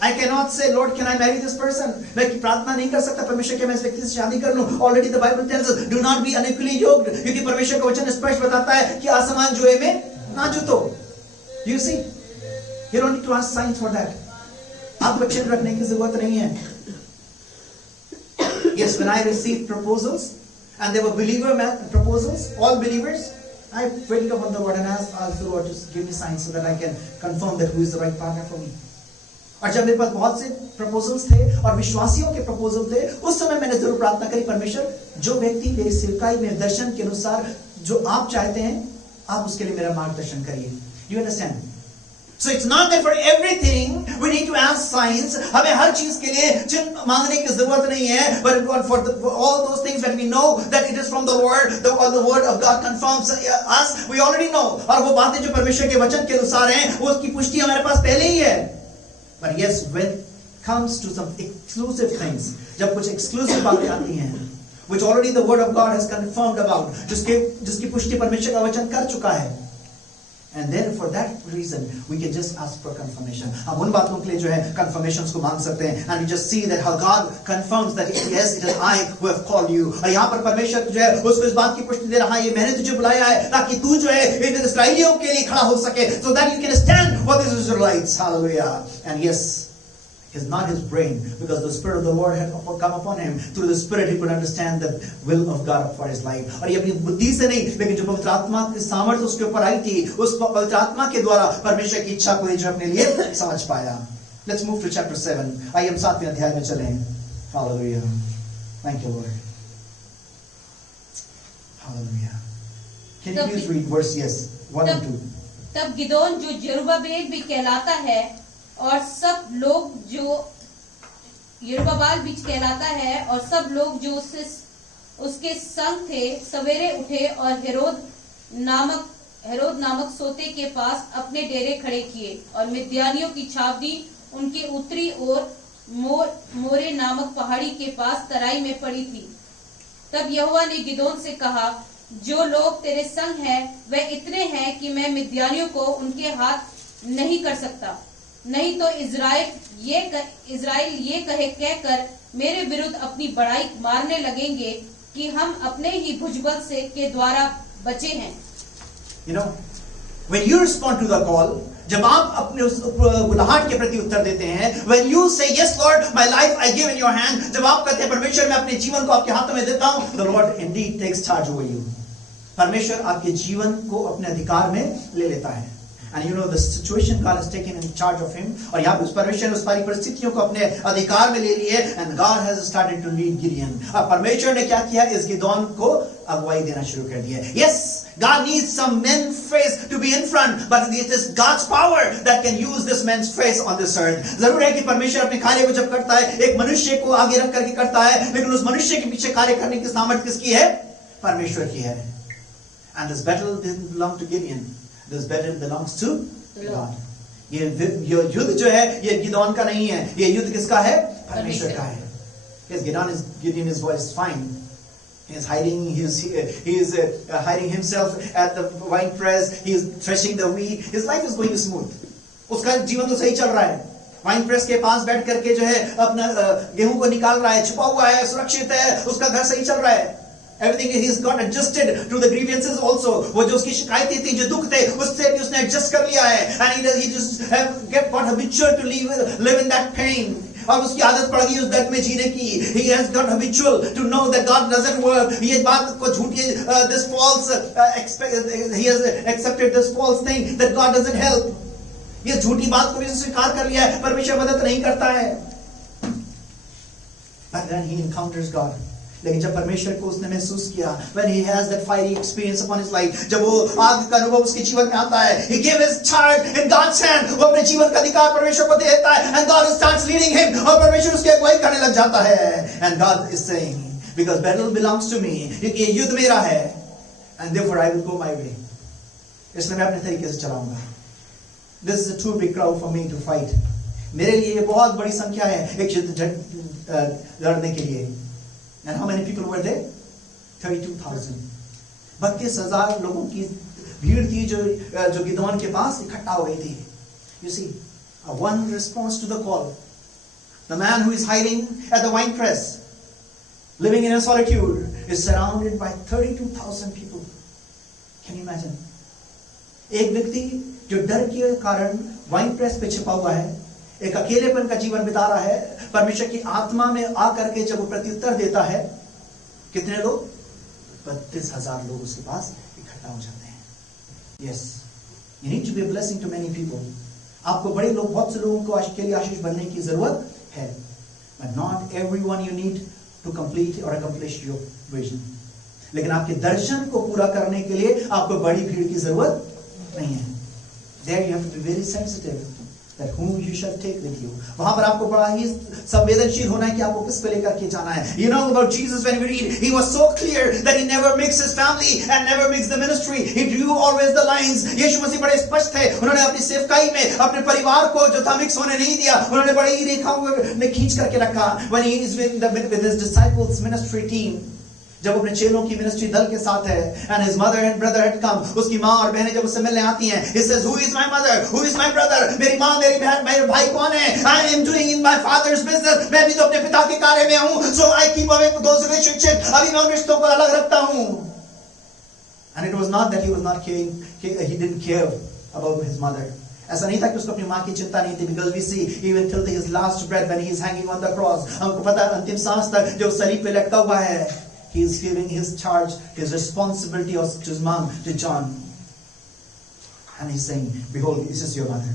I cannot say, Lord, can I marry this person? मैं प्रार्थना नहीं कर सकता परमेश्वर के मैं इस व्यक्ति से शादी कर लूं. Already the Bible tells us, do not be unequally yoked. क्योंकि परमेश्वर का वचन स्पष्ट बताता है कि असमान जुए में ना जुतो. You see, you don't need to ask signs for that. आपको चिन्ह रखने की जरूरत नहीं है. Yes, when I received proposals, and they were believer proposals, all believers, I waited upon the Lord and asked the Lord to give me signs so that I can confirm that who is the right partner for me. और जब मेरे पास बहुत से प्रपोजल्स थे और विश्वासियों के प्रपोजल थे, उस समय मैंने जरूर प्रार्थना करी, परमेश्वर जो व्यक्ति मेरी सेवकाई में दर्शन के अनुसार जो आप चाहते हैं, आप उसके लिए मेरा मार्गदर्शन करिए. You understand? So it's not that for everything we need to ask signs. हमें हर चीज के लिए चिन्ह मांगने की जरूरत नहीं है. But for all those things that we know that it is from the Lord, the word of God confirms us, we already know. और वो बातें जो परमेश्वर के वचन के अनुसार हैं, वो उसकी पुष्टि हमारे पास पहले ही है. But yes, when it comes to some exclusive things, जब कुछ exclusive बातें आती हैं, which already the word of God has confirmed about, जिसकी पुष्टि परमेश्वर का वचन कर चुका है. And then for that reason we can just ask for confirmation. हम उन बातों के लिए जो है confirmations को मांग सकते हैं. And we just see that how God confirms that yes, it is I who have called you. और यहाँ पर परमेश्वर जो है उसको इस बात की पुष्टि दे रहा है, ये मैंने तुझे बुलाया है ताकि तू जो है इन इस्राएलियों के लिए खड़ा हो सके, so that you can stand for these Israelites. Hallelujah. And yes, it's not his brain, because the Spirit of the Lord had come upon him. Through the Spirit he could understand the will of God for his life. और ये अपनी बुद्धि से नहीं, लेकिन जो पवित्र आत्मा की सामर्थ्य उसके ऊपर आई थी, उस पवित्र आत्मा के द्वारा परमेश्वर की इच्छा को जो अपने लिए समझ पाया. Let's move to chapter 7. आइए हम 7वें अध्याय में चलें. Hallelujah. Thank you, Lord. Hallelujah. Can you please read verse 1 and 2? तब गिदोन जो यरुब्बाबेल भी कहलाता है और सब लोग जो यरुब्बाबाल भी कहलाता है और सब लोग जो उसके संग थे सवेरे उठे और हेरोद नामक सोते के पास अपने डेरे खड़े किए और मिद्यानियों की छावनी उनके उत्तरी ओर मोरे नामक पहाड़ी के पास तराई में पड़ी थी. तब यहोवा ने गिदोन से कहा, जो लोग तेरे संग हैं वे इतने हैं कि मैं मिद्यानियों को उनके हाथ नहीं कर सकता. नहीं तो इज़राइल ये कहकर मेरे विरुद्ध अपनी बड़ाई मारने लगेंगे कि हम अपने ही भुजबल से के द्वारा बचे हैं. You know, When you respond to the call, जब आप अपने उस बुलाहट के प्रति उत्तर देते हैं, when you say yes Lord, my life I give in your hand, जब आप कहते हैं परमेश्वर मैं अपने जीवन को आपके हाथों में देता हूं, the Lord indeed takes charge over you. परमेश्वर आपके जीवन को अपने अधिकार में ले लेता है. And you know the situation God has taken in charge of him, और यहाँ पे उस परमेश्वर ने उस सारी परिस्थितियों को अपने अधिकार में ले लिए, and God has started to lead Gideon. अब परमेश्वर ने क्या किया, इस गिदोन को अगुवाई देना शुरू कर दिया. Yes, God needs some men's face to be in front, but it is God's power that can use this man's face on this earth. जरूर है कि परमेश्वर अपने कार्य को जब करता है, एक मनुष्य को आगे रख करके करता है, लेकिन उस मनुष्य के पीछे कार्य करने की सामर्थ्य किसकी है? परमेश्वर की है. And this battle didn't belong to Gideon. This battle belongs to God. ये युद्ध जो है, ये गिदोन का नहीं है. ये युद्ध किसका है? परमेश्वर का है. Yes, Gideon is voice fine. He is hiding. He is hiding himself at the wine press. He is threshing the wheat. His life is going smooth. उसका जीवन तो सही चल रहा है. वाइन प्रेस के पास बैठ करके जो है अपना गेहूं को निकाल रहा है, छुपा हुआ है, सुरक्षित है, उसका घर सही चल रहा है. Everything he's got adjusted to the grievances also. वो जो उसकी शिकायतें थी, जो दुख थे, उससे भी उसने adjust कर लिया है. And he just got habitual to live in that pain. और उसकी आदत पड़ गई उस दर्द में जीने की. He has got habitual to know that God doesn't work. ये बात को झूठी this false he has accepted this false thing that God doesn't help. ये झूठी बात को भी स्वीकार कर लिया है, परमेश्वर मदद नहीं करता है. But then he encounters God. लेकिन जब परमेश्वर को उसने महसूस किया, when he has that fiery experience upon his life, जब वो आग का अनुभव उसके जीवन में आता है, he gave his charge in God's hand. वो अपने जीवन का अधिकार परमेश्वर को देता है, and God starts leading him. और परमेश्वर उसकी अगुवाई करने लग जाता है. And God is saying, because battle belongs to me, क्योंकि ये युद्ध मेरा है, and therefore I will go my way. इसलिए मैं अपने तरीके से चलाऊंगा. This is a too big crowd for me to fight. मेरे लिए ये बहुत बड़ी संख्या है एक युद्ध लड़ने के लिए. And how many people were there? 32,000. 32,000 लोगों की भीड़ थी जो गिदोन के पास इकट्ठा हो गई थी. You see, one response to the call. The man who is hiding at the wine press, living in a solitude, is surrounded by 32,000 people. Can you imagine? एक व्यक्ति जो डर के कारण वाइन प्रेस पे छिपा हुआ है, एक अकेलेपन का जीवन बिता रहा है, परमेश्वर की आत्मा में आकर के जब वो प्रत्युत्तर देता है, कितने लोग? 32,000 लोग उसके पास इकट्ठा हो जाते हैं. Yes, you need to be a blessing to many people. आपको बड़े लोग, बहुत से लोगों को के लिए आशीष बनने की जरूरत है, but not everyone you need to complete or accomplish your vision. लेकिन आपके दर्शन को पूरा करने के लिए आपको बड़ी भीड़ की जरूरत नहीं है. There you have to be very sensitive that whom you shall take with you. वहां पर आपको बड़ा ही संवेदनशील होना है कि आपको किस पे लेकर के जाना है. You know about Jesus, when we read, he was so clear that he never mixed his family and never mixed the ministry. He drew always the lines. यीशु मसीह बड़े स्पष्ट थे. उन्होंने अपनी सेवकाई में अपने परिवार को जो था मिक्स होने नहीं दिया. उन्होंने बड़ी ही रेखाओं में खींच करके रखा. When he is with his disciples ministry team, जब अपने चेलों की मिनिस्ट्री दल के साथ है, and his mother and brother had come, उसकी माँ और बहनें जब उससे मिलने आती हैं, he says, who is my mother, who is my brother? मेरी माँ, मेरी बहन, मेरे भाई कौन है? I am doing in my father's business. मैं भी तो अपने पिता के कार्य में हूँ. So I keep away those relationships. अभी मैं उन रिश्तों को अलग रखता हूँ. And it was not that he was not caring, he didn't care about his mother. ऐसा नहीं था कि उसको अपनी माँ की चिंता नहीं थी. Because we see even till his last breath when he is hanging on the cross, हमको पता है अंतिम सांस तक जो सलीब पे लटका हुआ है, he is giving his charge, his responsibility to his mom, to John. And he's saying, behold, this is your mother.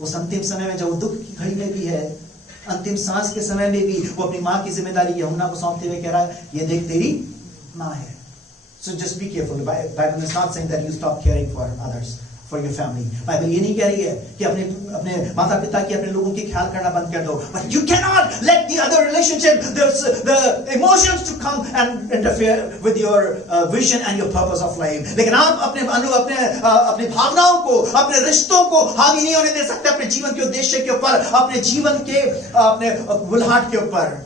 उस अंतिम समय में जब वो दुख की घड़ी में भी है, अंतिम सांस के समय में भी वो अपनी माँ की जिम्मेदारी यूहन्ना को सौंपते हुए कह रहा है, ये देख तेरी माँ है. So just be careful. The Bible is not saying that you stop caring for others, for your family. Bible ये नहीं कह रही है कि अपने माता पिता की, अपने लोगों की ख्याल करना बंद कर दो. But you cannot let the other relationship, the emotions to come and interfere with your vision and your purpose of life. लेकिन आप अपने भावनाओं को, अपने रिश्तों को हावी नहीं होने दे सकते अपने जीवन के उद्देश्य के ऊपर, अपने जीवन के अपने बुलाहट के ऊपर.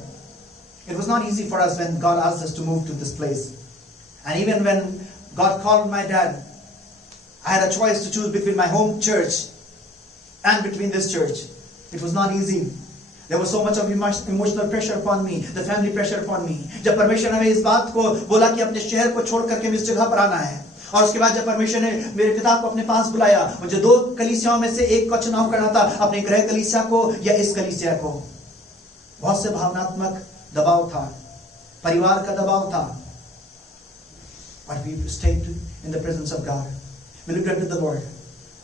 It was not easy for us when God asked us to move to this place. And even when God called my dad, I had a choice to choose between my home church and between this church. It was not easy. There was so much of emotional pressure upon me, the family pressure upon me. जब परमेश्वर ने इस बात को बोला कि अपने शहर को छोड़ करके इस जगह पर आना है, और उसके बाद जब परमेश्वर ने मेरे पिता को अपने पास बुलाया, मुझे 2 कलीसियाओं में से एक का चुनाव करना था, अपने गृह कलीसिया को या इस कलीसिया को। बहुत से भावनात्मक दबाव था, परिवार का दबाव था, but we stayed in the presence of God. We looked unto the Lord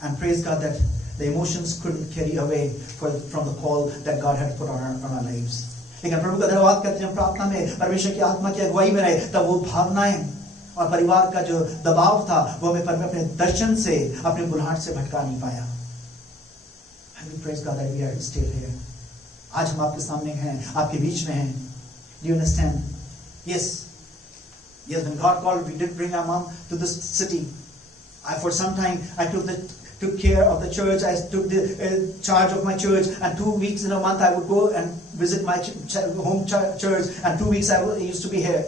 and praised God that the emotions couldn't carry away from the call that God had put on our lives. लेकिन प्रभु का धन्यवाद करते हैं, प्रार्थना में परमेश्वर की आत्मा की अगुवाई में रहे, तब वो भावनाएं और परिवार का जो दबाव था वो हमें अपने दर्शन से, अपने बुलाहट से भटका नहीं पाया। And we praise God that we are still here. आज हम आपके सामने हैं, आपके बीच में हैं। Do you understand? Yes, when God called, we did bring our mom to this city. For some time, I took care of the church. I took the charge of my church, and 2 weeks in a month I would go and visit my home church, and 2 weeks I used to be here.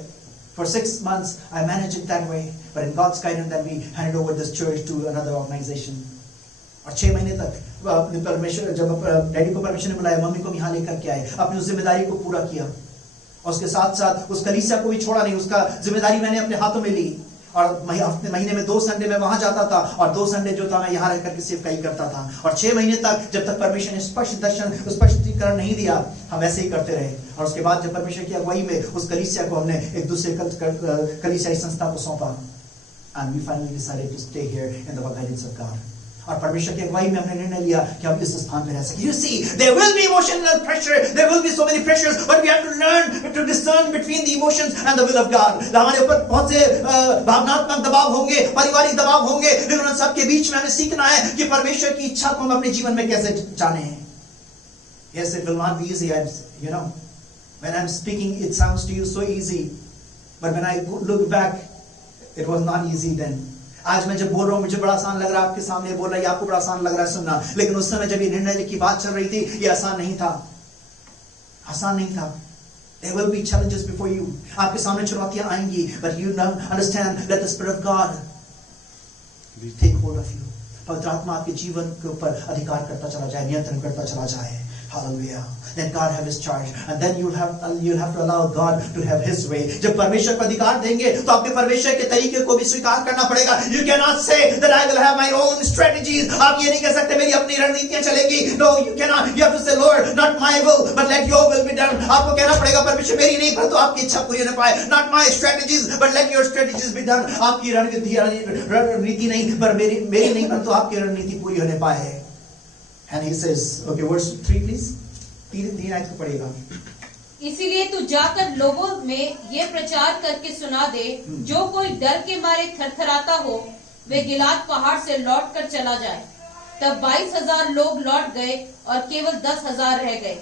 For 6 months I managed it that way, but in God's guidance then we handed over this church to another organization. और 6 महीने तक परमेश्वर, जब डैडी को परमेश्वर ने बुलाया, मम्मी को यहाँ लेकर के आए, अपनी उस जिम्मेदारी को पूरा किया, और उसके साथ साथ उस कलीसिया को भी छोड़ा नहीं, उसका जिम्मेदारी मैंने अपने हाथों में ली। और महीने में 2 संडे में वहां जाता था, और 2 संडे जो था मैं यहाँ रहकर के सेवकाई करता था। और 6 महीने तक जब तक परमेश्वर ने स्पष्ट दर्शन, स्पष्टीकरण नहीं दिया, हम ऐसे ही करते रहे। और उसके बाद जब परमेश्वर की अगुवाई में उस कलीसिया को हमने एक दूसरे कलीसियाई संस्था को सौंपा, and we finally decided to stay here in the guidance of God. और परमेश्वर की अगुवाई में हमने निर्णय लिया कि हम इस स्थान में रह सकें। You see, there will be emotional pressure, there will be so many pressures, but we have to learn to discern between the emotions and the will of God. हमारे ऊपर बहुत से भावनात्मक दबाव होंगे, पारिवारिक दबाव होंगे, लेकिन उन सब के बीच में हमें सीखना है कि परमेश्वर की इच्छा को हम अपने जीवन में कैसे जाने हैं। Yes, it will not be easy. You know, when I'm speaking, it sounds to you so easy, but when I look back, it was not easy then. आज मैं जब बोल रहा हूँ मुझे बड़ा आसान लग रहा है, आपके सामने बोल रहा है, आपको बड़ा आसान लग रहा है सुनना, लेकिन उस समय जब ये निर्णय की बात चल रही थी, ये आसान नहीं था, आसान नहीं था। There will be challenges before you. आपके सामने चुनौतियां आएंगी, but you now understand, let the Spirit of God take hold of you. पवित्र आत्मा आपके जीवन के ऊपर अधिकार करता चला जाए, नियंत्रण करता चला जाए। Hallelujah. Then God have His charge, and then you'll have to allow God to have His way. जब परमेश्वर को अधिकार देंगे, तो आपके परमेश्वर के तरीके को भी स्वीकार करना पड़ेगा। You cannot say that I will have my own strategies. आप ये नहीं कह सकते मेरी अपनी रणनीतियां चलेगी। No, you cannot. You have to say, Lord, not my will, but let Your will be done. आपको कहना पड़ेगा परमेश्वर मेरी नहीं, परंतु आपकी इच्छा पूरी होने पाए। Not my strategies, but let Your strategies be done. आपकी रणनीति नहीं, पर मेरी नहीं, परंतु आपकी रणनीति पूरी होने पाए। And he says, okay, verse 3 please. 3 आयत को पढ़ेगा। इसीलिए तू जाकर लोगों में ये प्रचार करके सुना दे, जो कोई डर के मारे थरथराता हो, वे गिलाद पहाड़ से लौट कर चला जाए। तब 22,000 लोग लौट गए और केवल 10,000 रह गए।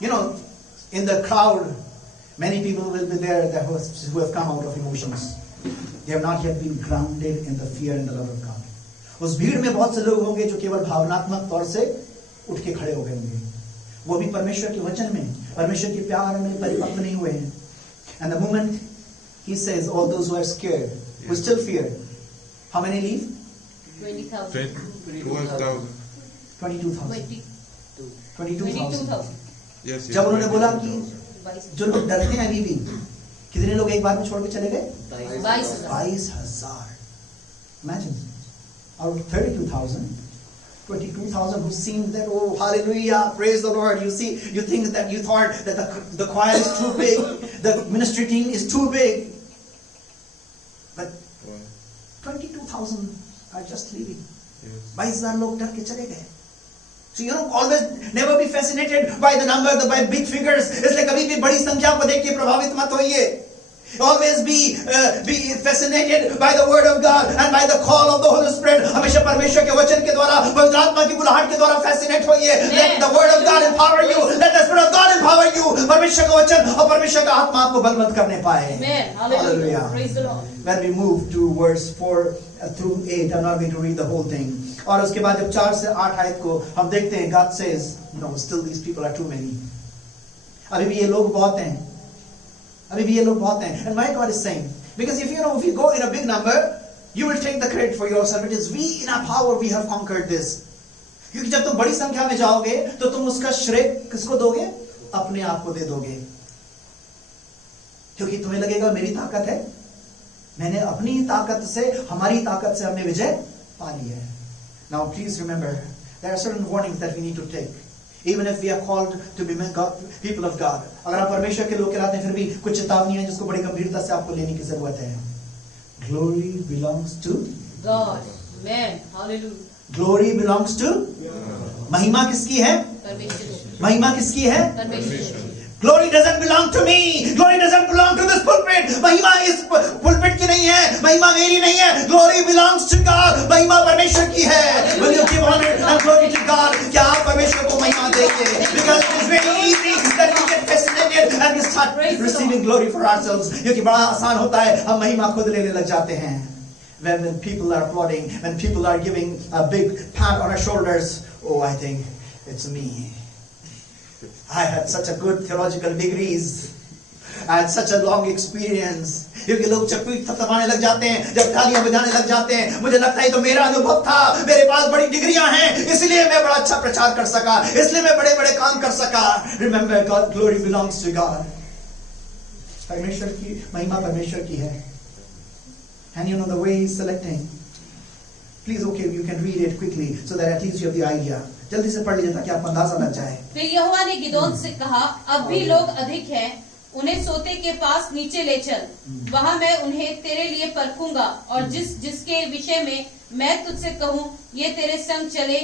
You know, in the crowd, many people will be there that who have come out of emotions. They have not yet been grounded in the fear and the love of God. उस भीड़ में बहुत से लोग होंगे जो केवल भावनात्मक तौर से उठ के खड़े हो गए होंगे, वो भी परमेश्वर के वचन में, परमेश्वर के प्यार में परिपक्व नहीं हुए हैं। And the moment he says, all those who are scared, who still fear, how many leave? 20,000. 22,000. जब उन्होंने बोला कि जो लोग डरते हैं अभी भी, कितने लोग एक बार में छोड़ के चले गए? 22,000. Imagine. Out of 32,000, 22,000 who seemed that, oh hallelujah, praise the Lord. You see, you think that you thought that the choir is too big, the ministry team is too big, but 22,000 are just leaving. 22,000 लोग डर के चले गए. So you know, always never be fascinated by the number, by big figures. इसलिए कभी भी बड़ी संख्या को देख के प्रभावित मत होइए. Always be fascinated by the word of God and by the call of the Holy Spirit. हमेशा परमेश्वर के वचन के द्वारा, पवित्र आत्मा की बुलाहट के द्वारा fascinate होइए. Let the word of God empower you. Let the Spirit of God empower you. परमेश्वर का वचन और परमेश्वर का आत्मा आपको बलवंत करने पाए. Amen. Hallelujah. Praise the Lord. When we move to verse 4 through 8, I'm not going to read the whole thing. और उसके बाद जब 4 से 8 आयत को हम देखते हैं, God says, no, still these people are too many. अभी भी ये लोग बहुत हैं. अभी भी ये लोग बहुत हैं. And why God is saying, because if you go in a big number, you will take the credit for yourself. It is we in our power, we have conquered this. क्योंकि जब तुम बड़ी संख्या में जाओगे तो तुम उसका श्रेय किसको दोगे? अपने आप को दे दोगे. क्योंकि तुम्हें लगेगा मेरी ताकत है, मैंने अपनी ताकत से, हमारी ताकत से हमने विजय पा ली है. Now please remember, there are certain warnings that we need to take. Even if we are called to be people of God. अगर आप परमेश्वर के लोग कहलाते हैं, फिर भी कुछ चेतावनी है जिसको बड़ी गंभीरता से आपको लेने की जरूरत है. Glory belongs to God. Amen. Hallelujah. Glory belongs to महिमा किसकी है? परमेश्वर. महिमा किसकी है? परमेश्वर. Glory doesn't belong to me. Glory doesn't belong to this pulpit. महिमा इस pulpit की नहीं है. महिमा मेरी नहीं है. Glory belongs to God. महिमा परमेश्वर की है. Will you give honor and glory to God? क्या आप परमेश्वर को महिमा देंगे? Because it is very easy that we get fascinated and we start receiving glory for ourselves. क्योंकि बड़ा आसान होता है, हम महिमा खुद लेने लग जाते हैं. When people are applauding, when people are giving a big pat on our shoulders, oh, I think it's me. I had such a good theological degrees. I had such a long experience. क्योंकि लोग चप्पू थपथपाने लग जाते हैं, जब तालियां बजाने लग जाते हैं, मुझे लगता है तो मेरा अनुभव था, मेरे पास बड़ी डिग्रियां हैं, इसलिए मैं बड़ा अच्छा प्रचार कर सका, इसलिए मैं बड़े बड़े काम कर सका. Remember, God, glory belongs to God. परमेश्वर की महिमा परमेश्वर की है. And you know the way he's selecting. Please, okay, you can read it quickly so that at least you have the idea. जल्दी से पढ़ लीजिए ताकि आपको अंदाजा लग जाए. फिर यहोवा ने गिदोन से कहा, अब भी लोग अधिक हैं, उन्हें सोते के पास नीचे ले चल, वहां मैं उन्हें तेरे लिए परखूंगा, और जिसके विषय में मैं तुझसे कहूँ ये तेरे संग चले,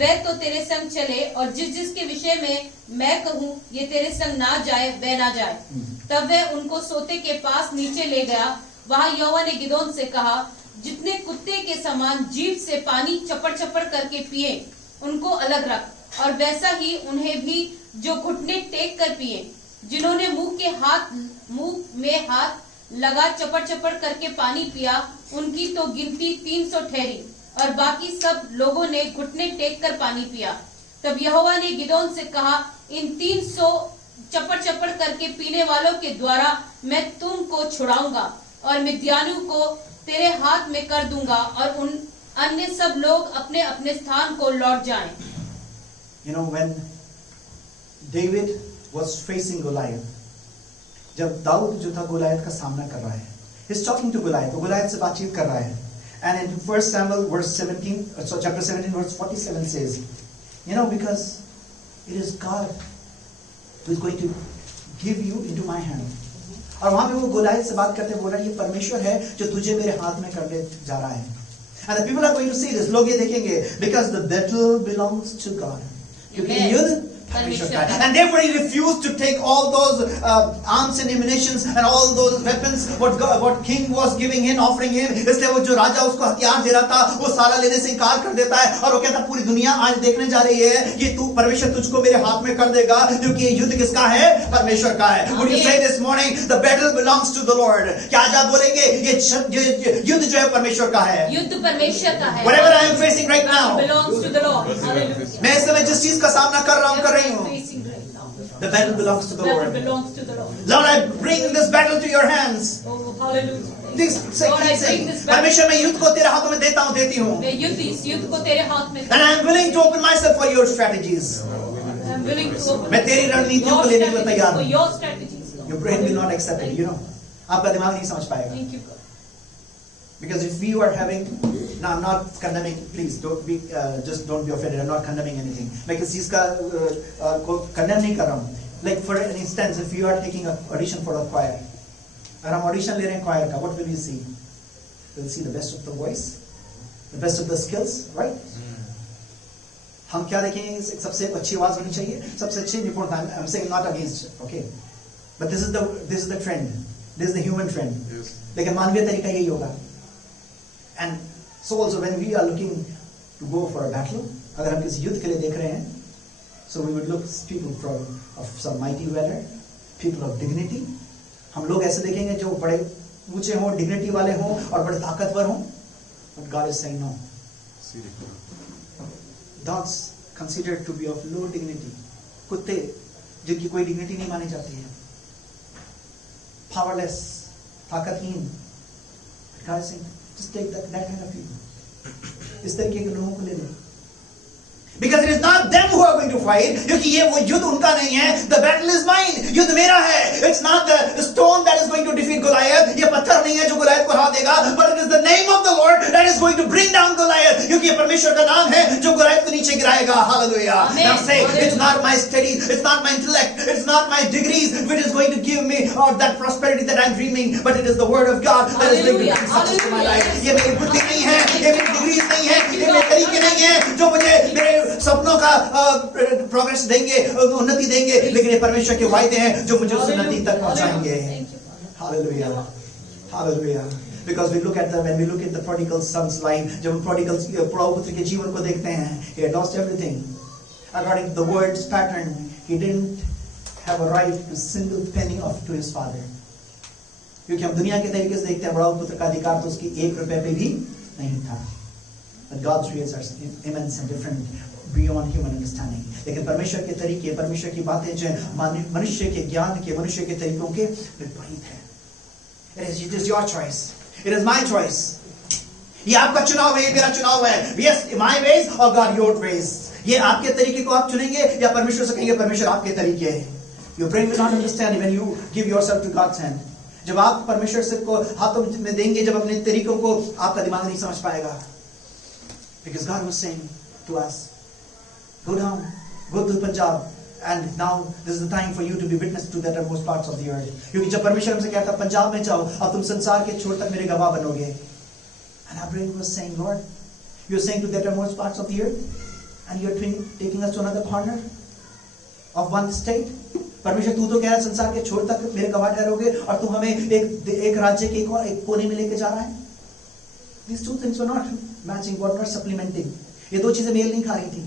वह तो तेरे संग चले, और जिसके विषय में मैं कहूँ ये तेरे संग ना जाए, वह ना जाए. तब वह उनको सोते के पास नीचे ले गया. वहां यहोवा ने गिदोन से कहा, जितने कुत्ते के समान जीभ से पानी चपड़ चपड़ करके पिए उनको अलग रख, और वैसा ही उन्हें भी जो घुटने टेक कर पिए. जिन्होंने मुंह में हाथ लगा चपड़ चपड़ करके पानी पिया, उनकी तो गिनती 300 ठहरी, और बाकी सब लोगों ने घुटने टेक कर पानी पिया. तब यहोवा ने गिदोन से कहा, इन 300 चपड़ चपड़ करके पीने वालों के द्वारा मैं तुमको छुड़ाऊंगा, और मिद्यानियों को तेरे हाथ में कर दूंगा, और उन अन्य सब लोग अपने अपने स्थान को लौट जाएं. You know, when David was facing Goliath, जब दाऊद जो था गोलायत का सामना कर रहा है, he's talking to Goliath, वो गोलायत से बातचीत कर रहा है. And in 1 Samuel verse 17, so chapter 17 verse 47 says, you know, because it is God who is going to give you into my hand. और वहां पे वो गोलायत से बात करते बोला, ये परमेश्वर है जो तुझे मेरे हाथ में करने जा रहा है. And the people are going to see this. लोग ये देखेंगे, because the battle belongs to God. क्योंकि युद्ध परमेश्वर का है. And therefore he refused to take all those arms and ammunitions and all those weapons what king was giving him, offering him. इसलिए वो जो राजा उसको हथियार दे रहा था, वो सारा लेने से इनकार कर देता है, और वो कहता पूरी दुनिया आज देखने जा रही है कि तू परमेश्वर तुझको मेरे हाथ में कर देगा, क्योंकि ये युद्ध किसका है? परमेश्वर का है. Would you say this morning the battle belongs to the Lord? क्या आज आप बोलेंगे ये युद्ध जो है परमेश्वर का है? युद्ध परमेश्वर का है. Whatever I am facing right now, belongs to the Lord. Hallelujah. मैं इस समय जिस चीज का सामना कर रहा हूँ, Facing right now. the battle belongs to the Battle Lord. belongs to the Lord. Lord, I bring this battle to your hands. Oh, hallelujah. Please say, Lord, I bring this battle. परमेश्वर मैं युद्ध को तेरे हाथों में देता हूँ, देती हूँ. मैं इस युद्ध को तेरे हाथ में. And I am willing to open myself for your strategies. I am willing to open. मैं तेरी रणनीतियों को लेने के लिए तैयार For हूँ. your strategies. Lord. Your brain will not accept it, you know. आपका दिमाग नहीं समझ पाएगा. Thank you, God. Because if you are having, no, I'm not condemning. Please don't be, just don't be offended. I'm not condemning anything. मैं किसी चीज का को condemn नहीं कर रहा हूँ. Like for an instance, if you are taking an audition for a choir, अगर हम audition ले रहे हैं choir का, what will you see? We'll see the best of the voice, the best of the skills, right? हम क्या देखेंगे? सबसे अच्छी आवाज होनी चाहिए, सबसे अच्छी निपुणता. I'm saying not against, okay? But this is the trend. This is the human trend. Yes. लेकिन मानवीय तरीका यही होगा. And so also when we are looking to go for a battle, अगर हम किसी युद्ध के लिए देख रहे हैं, so we would look people of some mighty valor, people of dignity. हम लोग ऐसे देखेंगे जो बड़े ऊंचे हों, dignity वाले हों और बड़े ताकतवर हों. But God is saying no. Dogs considered to be of low dignity. कुत्ते जिनकी कोई dignity नहीं मानी जाती है. Powerless, ताकतहीन. God is saying, just take that kind of people. इस तरीके के लोगों को ले लो. Because it is not them who are going to fight. क्योंकि ये वो युद्ध उनका नहीं है. The battle is mine. युद्ध मेरा है. It's not the stone that is going to defeat Goliath. ये पत्थर नहीं है जो Goliath को हरा देगा. But it is the name of the Lord that is going to bring down Goliath. क्योंकि ये परमेश्वर का नाम है जो Goliath को नीचे गिराएगा. Hallelujah. Now say, it's not my studies, it's not my intellect, it's not my degrees which is going to give me that prosperity that I'm dreaming. But it is the word of God that is going to bring success to my life. ये मेरी बुद्धि नहीं है, ये मेरी डिग्रीज नहीं है, ये मेरे तरीके नहीं है जो मुझे मेरे सपनों का प्रोग्रेस देंगे, उन्नति देंगे, लेकिन ये परमेश्वर के वायदे हैं जो मुझे उस उन्नति तक पहुंचाएंगे. Hallelujah. Hallelujah. Because when we look at the prodigal son's life, जब हम प्रौढ़ पुत्र के जीवन को देखते हैं, he had lost everything. According to the word's pattern, he didn't have a right to single penny off to his father. क्योंकि हम दुनिया के तरीके से देखते हैं, प्रौढ़ पुत्र का अधिकार तो उसकी 1 रुपए पे भी नहीं था. But God's ways are immense and different, beyond human understanding. लेकिन परमेश्वर के तरीके, परमेश्वर की बातें जो मनुष्य के ज्ञान के, मनुष्य के तरीकों के विपरीत है. It is your choice. It is my choice. ये आपका चुनाव है, ये मेरा चुनाव है. Yes, my ways or God your ways. ये आपके तरीके को आप चुनेंगे या परमेश्वर से कहेंगे परमेश्वर आपके तरीके. Your brain will not understand when you give yourself to God's hand. जब आप परमेश्वर से को हाथों में देंगे, जब अपने तरीकों को, आपका दिमाग नहीं समझ पाएगा. Because God was saying to us, go down, go to Punjab, and now this is the time for you to be witness to the uttermost parts of the earth. क्योंकि जब परमेश्वर हमसे कहता पंजाब में जाओ, अब तुम संसार के छोर तक मेरे गवाह बनोगे. And our brain was saying, Lord, you're saying to the uttermost parts of the earth, and you're taking us to another corner of one state. परमेश्वर तू तो कह रहा है संसार के छोर तक मेरे गवाह ठहरोगे, और तू हमें एक राज्य के एक कोने में लेके जा रहा है. These two things were not matching, were not supplementing. ये दो चीजें मेल नहीं खा रही थी.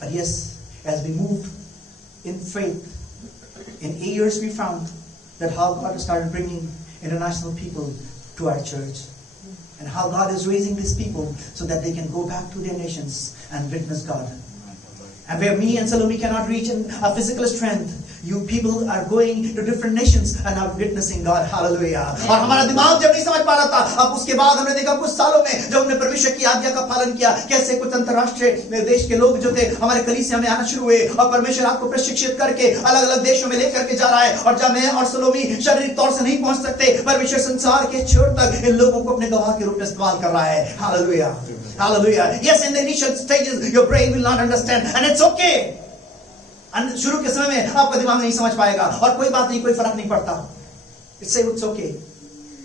But yes, as we moved in faith, in 8 years we found that how God started bringing international people to our church, and how God is raising these people so that they can go back to their nations and witness God. And where me and Salome cannot reach in our physical strength, you people are going to different nations and are witnessing God. Hallelujah. और हमारा दिमाग जब नहीं समझ पा रहा था, अब उसके बाद हमने देखा कुछ सालों में जब हमने परमेश्वर की आज्ञा का पालन किया, कैसे कुछ अंतर्राष्ट्रीय देश के लोग जो थे हमारे कलीसिया में आना शुरू हुए, और परमेश्वर आपको प्रशिक्षित करके अलग अलग देशों में लेकर के जा रहा है. और जब मैं और सलोमी शारीरिक तौर से नहीं पहुंच सकते, परमेश्वर संसार के छोर तक इन लोगों को अपने गवाह के रूप में इस्तेमाल कर रहा है. Hallelujah. Hallelujah. Yes, in the initial stages your brain will not understand, and it's okay. शुरू के समय में आपका दिमाग नहीं समझ पाएगा, और कोई बात नहीं, कोई फर्क नहीं पड़ता. It's okay.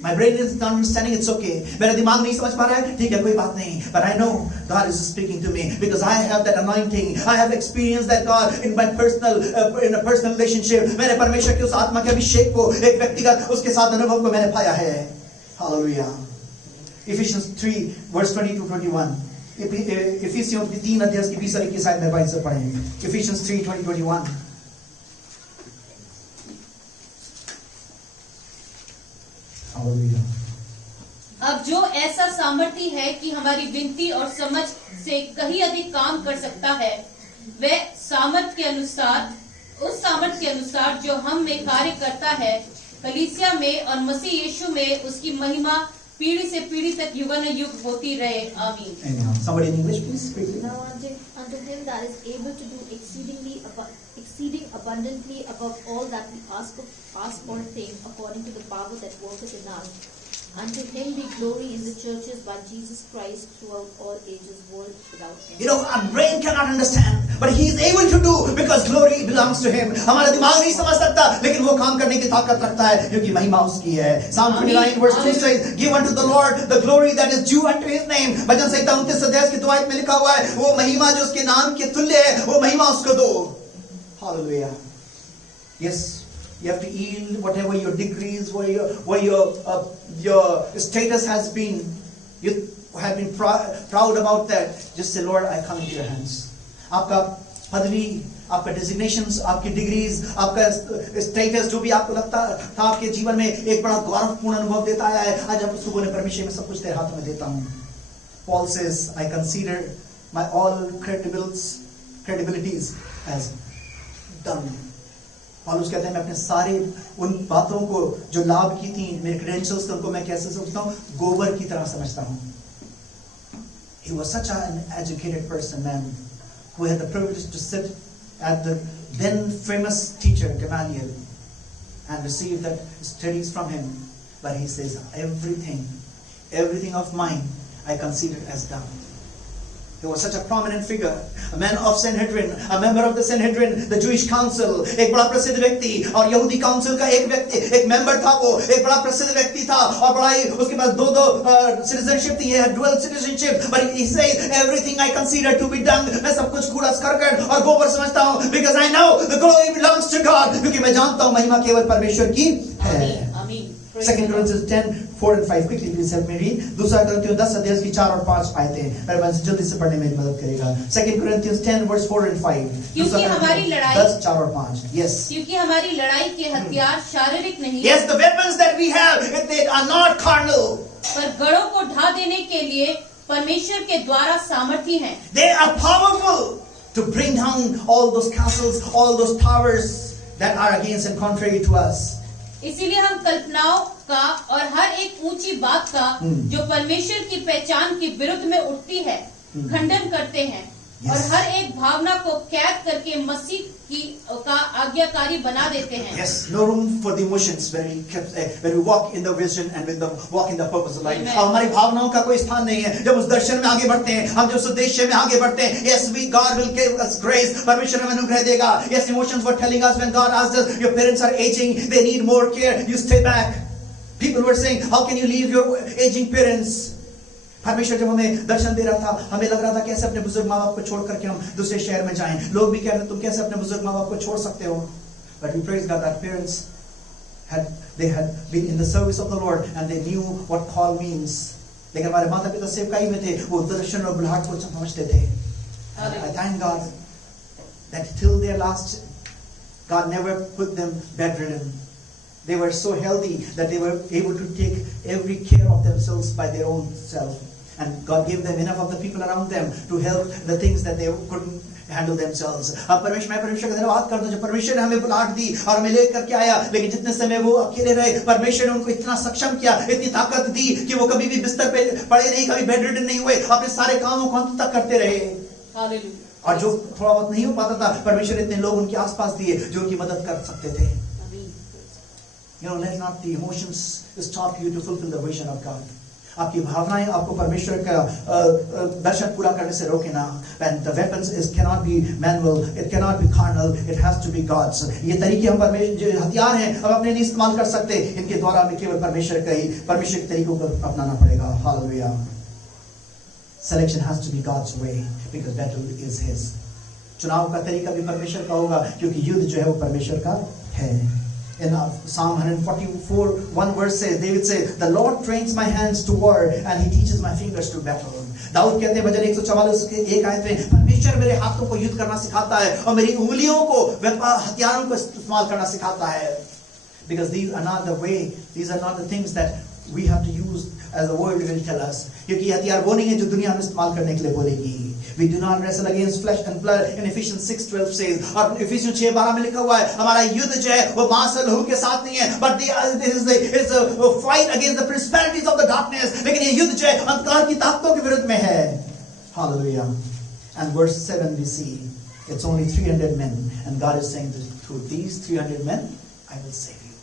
My brain is not understanding, it's okay. मेरा दिमाग नहीं समझ पा रहा है, ठीक है, कोई बात नहीं. But I know God is speaking to me because I have that anointing. I have experienced that God in my in a personal relationship. मैंने परमेश्वर की उस आत्मा के अभिषेक को, एक व्यक्तिगत उसके साथ अनुभव को मैंने पाया है. Hallelujah. Ephesians 3 verse 20-21. इफिसियों की 3 अध्याय की 20 और 21 आयत में भाई से पढ़ेंगे. Ephesians 3:20-21. अब जो ऐसा सामर्थ्य है कि हमारी विनती और समझ से कहीं अधिक काम कर सकता है, वह सामर्थ्य के अनुसार, उस सामर्थ्य के अनुसार जो हम में कार्य करता है, कलीसिया में और मसीह यीशु में उसकी महिमा पीढ़ी से पीढ़ी तक युगन युग होती रहे. आमीन. Somebody in English, please. Quickly. Now unto him that is able to do exceeding abundantly above all that we ask or think, according to the power that worketh in us. Unto him be glory in the churches by Jesus Christ throughout all ages, world without end. You know, our brain cannot understand, but he is able to do because glory belongs to him. हमारा दिमाग नहीं समझ सकता, लेकिन वो काम करने की ताकत रखता है क्योंकि महिमा उसकी है. Psalm 29 verse 2 says, "Give unto the Lord the glory that is due unto His name." भजन संहिता 29 अध्याय की 2 आयत में लिखा हुआ है, वो महिमा जो उसके नाम के तुल्य है, वो महिमा उसको दो. Hallelujah. Yes. You have to yield whatever your degrees, what your status has been. You have been proud about that. Just say, Lord, I come into your hands. आपका पदवी, आपका designations, आपकी degrees, आपका status जो भी आपको लगता था आपके जीवन में एक बड़ा गौरवपूर्ण अनुभव देता आया है, आज आप उसको बोले परमेश्वर में सब कुछ तेरे हाथों में देता हूँ. Paul says, I consider my all credibilities as done. पौलुस कहते हैं मैं अपने सारे उन बातों को जो लाभ की थी, मेरे क्रेडेंशियल्स थे, उनको मैं कैसे समझता हूँ, गोबर की तरह समझता हूँ. He was such an educated person, man. who had the privilege to sit at the then famous teacher Gamaliel and receive that studies from him. But he says, everything of mine I consider as dung. He was such a prominent figure, a man of Sanhedrin, a member of the Sanhedrin, the Jewish council, एक बड़ा प्रसिद्ध व्यक्ति, और यहूदी काउंसिल का एक मेंबर था वो, एक बड़ा प्रसिद्ध व्यक्ति था, और बड़ा ही उसके पास दो citizenship थी, ये dual citizenship, but he says everything I consider to be dung, मैं सब कुछ कूड़ा करकट और गोबर समझता हूँ, because I know the glory belongs to God, क्योंकि मैं जानता हूँ महिमा केवल परमेश्वर की है. 2 Corinthians 10:4-5 quickly please help me read. 2 Corinthians 10 अध्याय की 4 और 5 आयतें मेरे मन से जल्दी से पढ़ने में मदद करेगा. 2 Corinthians 10:4-5. क्योंकि हमारी लड़ाई 10 4 और 5. Yes. क्योंकि हमारी लड़ाई के हथियार शारीरिक नहीं, Yes, the weapons that we have, they are not carnal. पर गढ़ों को ढा देने के लिए परमेश्वर के द्वारा सामर्थी हैं. They are powerful to bring down all those castles, all those towers that are against and contrary to us. इसीलिए हम कल्पनाओं का और हर एक ऊंची बात का जो परमेश्वर की पहचान के विरुद्ध में उठती है खंडन करते हैं. और हर एक भावना को कैद करके मसीह की का आज्ञाकारी बना देते हैं. Yes, no room for the emotions when we walk in the vision and when we walk in the purpose of life. हमारी भावनाओं का कोई स्थान नहीं है जब उस दर्शन में आगे बढ़ते हैं, हम जब उस उद्देश्य में आगे बढ़ते हैं. Yes, God will give us grace. परमेश्वर हमें अनुग्रह देगा. Yes, emotions were telling us when God asked us, your parents are aging, they need more care, you stay back. People were saying, how can you leave your aging parents? परमेश्वर जब हमें दर्शन दे रहा था, हमें लग रहा था कैसे अपने बुजुर्ग माँ बाप को छोड़ करके हम दूसरे शहर में जाएं. लोग भी कह रहे तुम कैसे अपने बुजुर्ग माँ बाप को छोड़ सकते हो. But we praise God that parents had been in the service of the Lord and they knew what call means. लेकिन हमारे माता पिता सेवकाई में थे, वो दर्शन और बुलाहट को समझते थे. I thank God that till their last, God never put them bedridden. They were so healthy that they were able to take every care of themselves by their own self. And God gave them enough of the people around them to help the things that they couldn't handle themselves. अब मैं परमेश्वर का धन्यवाद करता हूँ जो परमेश्वर ने हमें बुलाहट दी और हमें लेकर के आया. लेकिन जितने समय वो अकेले रहे, परमेश्वर ने उनको इतना सक्षम किया, इतनी ताकत दी कि वो कभी भी बिस्तर पे पड़े नहीं, कभी बेडरिडन नहीं हुए, अपने सारे कामों को अंत तक करते रहे. और जो थोड़ा बहुत नहीं हो पाता था, परमेश्वर ने इतने लोग उनके आसपास दिए जो उनकी मदद कर सकते थे. You know, let not the emotions stop you to fulfill the vision of God. आपकी भावनाएं आपको परमेश्वर का दर्शन पूरा करने से रोके ना. And the weapons cannot be manual, it cannot be carnal, it has to be God's. ये तरीके हम परमेश्वर जो हथियार हैं हम अपने नहीं इस्तेमाल कर सकते. इनके द्वारा हमें केवल परमेश्वर के तरीकों को अपनाना पड़ेगा. Hallelujah. Selection has to be God's way because battle is His. चुनाव का तरीका भी परमेश्वर का होगा क्योंकि युद्ध जो है वो परमेश्वर का है. In Psalm 144:1 verse says, David says, the Lord trains my hands to war and He teaches my fingers to battle. Dawood कहते हैं भजन 144 के 1 आयत में, परमेश्वर मेरे हाथों को युद्ध करना सिखाता है और मेरी उंगलियों को हथियारों को इस्तेमाल करना सिखाता है. Because these are not the way, these are not the things that we have to use as the world will tell us. क्योंकि ये हथियार वो नहीं है जो दुनिया में इस्तेमाल करने के लिए बोलेगी. We do not wrestle against flesh and blood. In Ephesians 6:12 says, और Ephesians 6:12 में लिखा हुआ है हमारा युद्ध जो है वो मांस और लहू के साथ नहीं है, but it's a fight against the principalities of the darkness. लेकिन ये युद्ध जो है अंधकार की ताकतों के विरुद्ध में है. Hallelujah. And verse 7 we see it's only 300 men and God is saying that through these 300 men I will save you.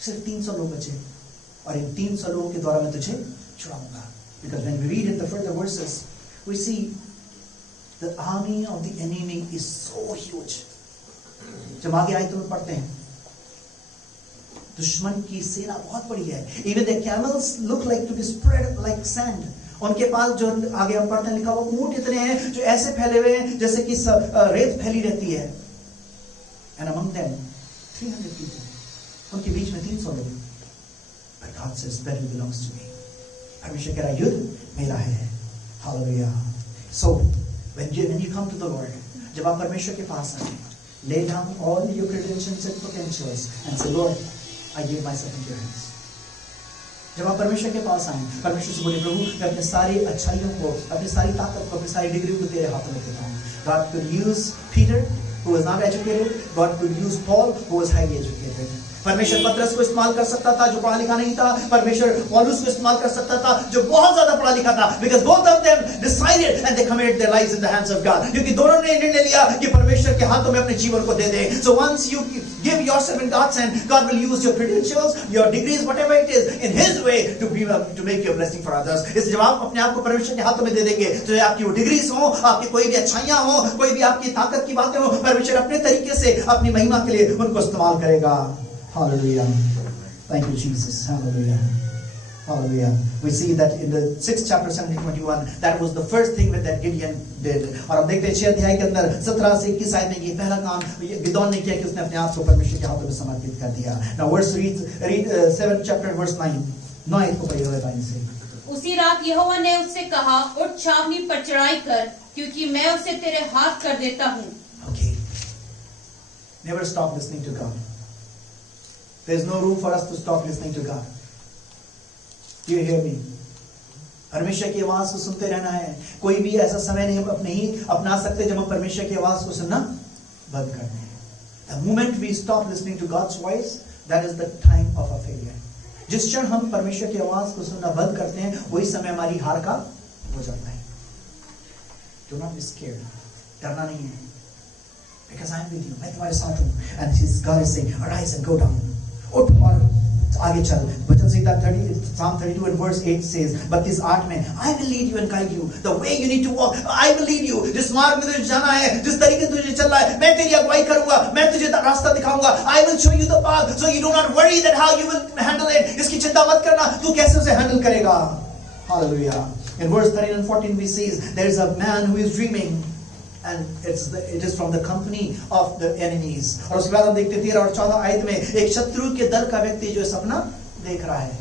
सिर्फ 300 लोग बचे और इन 300 लोगों के द्वारा मैं तुझे छुड़ाऊंगा. Because when we read in the further verses we see the army of the enemy is so huge. जब आगे आयतों में पढ़ते हैं दुश्मन की सेना बहुत बड़ी है. Even the camels look like to be spread like sand. उनके पास जो आगे हम पढ़ते हैं लिखा हुआ ऊंट इतने हैं जो ऐसे फैले हुए हैं जैसे कि रेत फैली रहती है. And among them 300 people. उनके बीच में 300 लोग. But God says battle belongs to me. परमेश्वर कह रहा है युद्ध मेरा है. Hallelujah. So when you come to the Lord, जब आप परमेश्वर के पास आए, lay down all your credentials and potentials and say, Lord, I give myself into your hands. जब आप परमेश्वर के पास आए, परमेश्वर से बोले प्रभु मैं अपने सारी अच्छाइयों को, अपनी सारी ताकत को, अपनी सारी डिग्री को तेरे हाथों में देता हूँ. God could use Peter, who was not educated. God could use Paul, who was highly educated. परमेश्वर पतरस को इस्तेमाल कर सकता था जो पढ़ा लिखा नहीं था, परमेश्वर पौलुस को इस्तेमाल कर सकता था जो बहुत ज्यादा पढ़ा लिखा था, because both of them decided and they committed their lives in the hands of God. क्योंकि दोनों ने निर्णय लिया कि परमेश्वर के हाथों में अपने जीवन को दे दें. So once you give yourself in God's hand, God will use your credentials, your degrees, whatever it is, in His way to make you a blessing for others. इसलिए जब आप अपने आप को परमेश्वर के हाथों में दे देंगे, तो आपकी वो डिग्रीज हो, आपकी कोई भी अच्छाइयां हो, कोई भी आपकी ताकत की बातें हो, परमेश्वर अपने तरीके से अपनी महिमा के लिए उनको इस्तेमाल करेगा. Hallelujah. Thank you, Jesus. Hallelujah. Hallelujah. We see that in the 6th chapter 17-21, that was the first thing that Gideon did. और हम देखते हैं 6 अध्याय के अंदर 17 से 21 आयत में ये पहला काम गिदोन ने किया कि उसने अपने आप को परमेश्वर के हाथों में समर्पित कर दिया. Now read 7th chapter verse 9. 9 को पढ़िए हुए लाइन से. उसी रात यहोवा ने उससे कहा, उठ छावनी पर चढ़ाई कर, क्योंकि मैं उसे तेरे हाथ कर देता हूँ. Okay. Never stop listening to God. There is no room for us to stop listening to God. Do you hear me? परमेश्वर की आवाज को सुनते रहना है. कोई भी ऐसा समय नहीं अपना सकते जब हम परमेश्वर की आवाज को सुनना बंद कर दें. The moment we stop listening to God's voice, that is the time of our failure. जिस क्षण हम परमेश्वर की आवाज को सुनना बंद करते हैं, वही समय हमारी हार का हो जाता है. Do not be scared. डरना नहीं है. Because I am with you. मैं तुम्हारे साथ हूँ. And God is saying, arise and go down. उठ और आगे चल. वचन संहिता Psalm 32 and verse 8 says, 32:8 में, I will lead you and guide you the way you need to walk. I will lead you. जिस मार्ग में तुझे जाना है, जिस तरीके से तुझे चलना है, मैं तेरी अगुवाई करूंगा, मैं तुझे रास्ता दिखाऊंगा. I will show you the path, so you do not worry that how you will handle it. इसकी चिंता मत करना, तू कैसे उसे हैंडल करेगा. Hallelujah. In verse 13 and 14 we see there is a man who is dreaming. And it is from the company of the enemies. और उसके बाद हम देखते 13 और 14 आयत में एक शत्रु के दल का व्यक्ति जो सपना देख रहा है.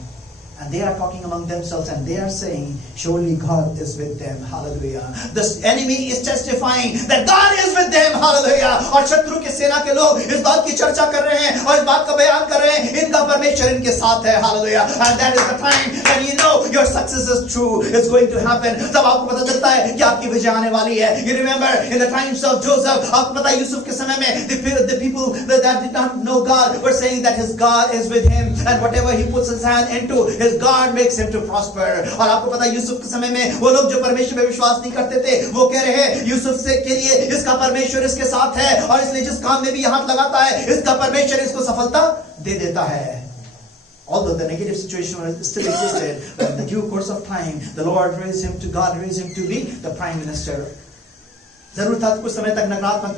And they are talking among themselves and they are saying, surely God is with them. Hallelujah. The enemy is testifying that God is with them. Hallelujah. और शत्रु के सेना के लोग इस बात की चर्चा कर रहे हैं और इस बात का बयान कर रहे हैं, इनका परमेश्वर इनके साथ है. Hallelujah. And that is the time when you know your success is true. It's going to happen. तब आपको पता चलता है कि आपकी विजय आने वाली है. You remember in the times of Joseph, आपको पता है यूसुफ के समय में the people that did not know God were saying that his God is with him and whatever he puts his hand into, his God makes him to prosper. और आपको पता है यूसुफ के समय में वो लोग जो परमेश्वर में विश्वास नहीं करते थे, वो कह रहे हैं यूसुफ से के लिए इसका परमेश्वर इसके साथ है और इसलिए जिस काम में भी हाथ लगाता है, इसका परमेश्वर इसको सफलता दे देता है. Although the negative situation still existed, but in the due course of time, God raised him to be the prime minister. जरूर था कुछ समय तक नकारात्मक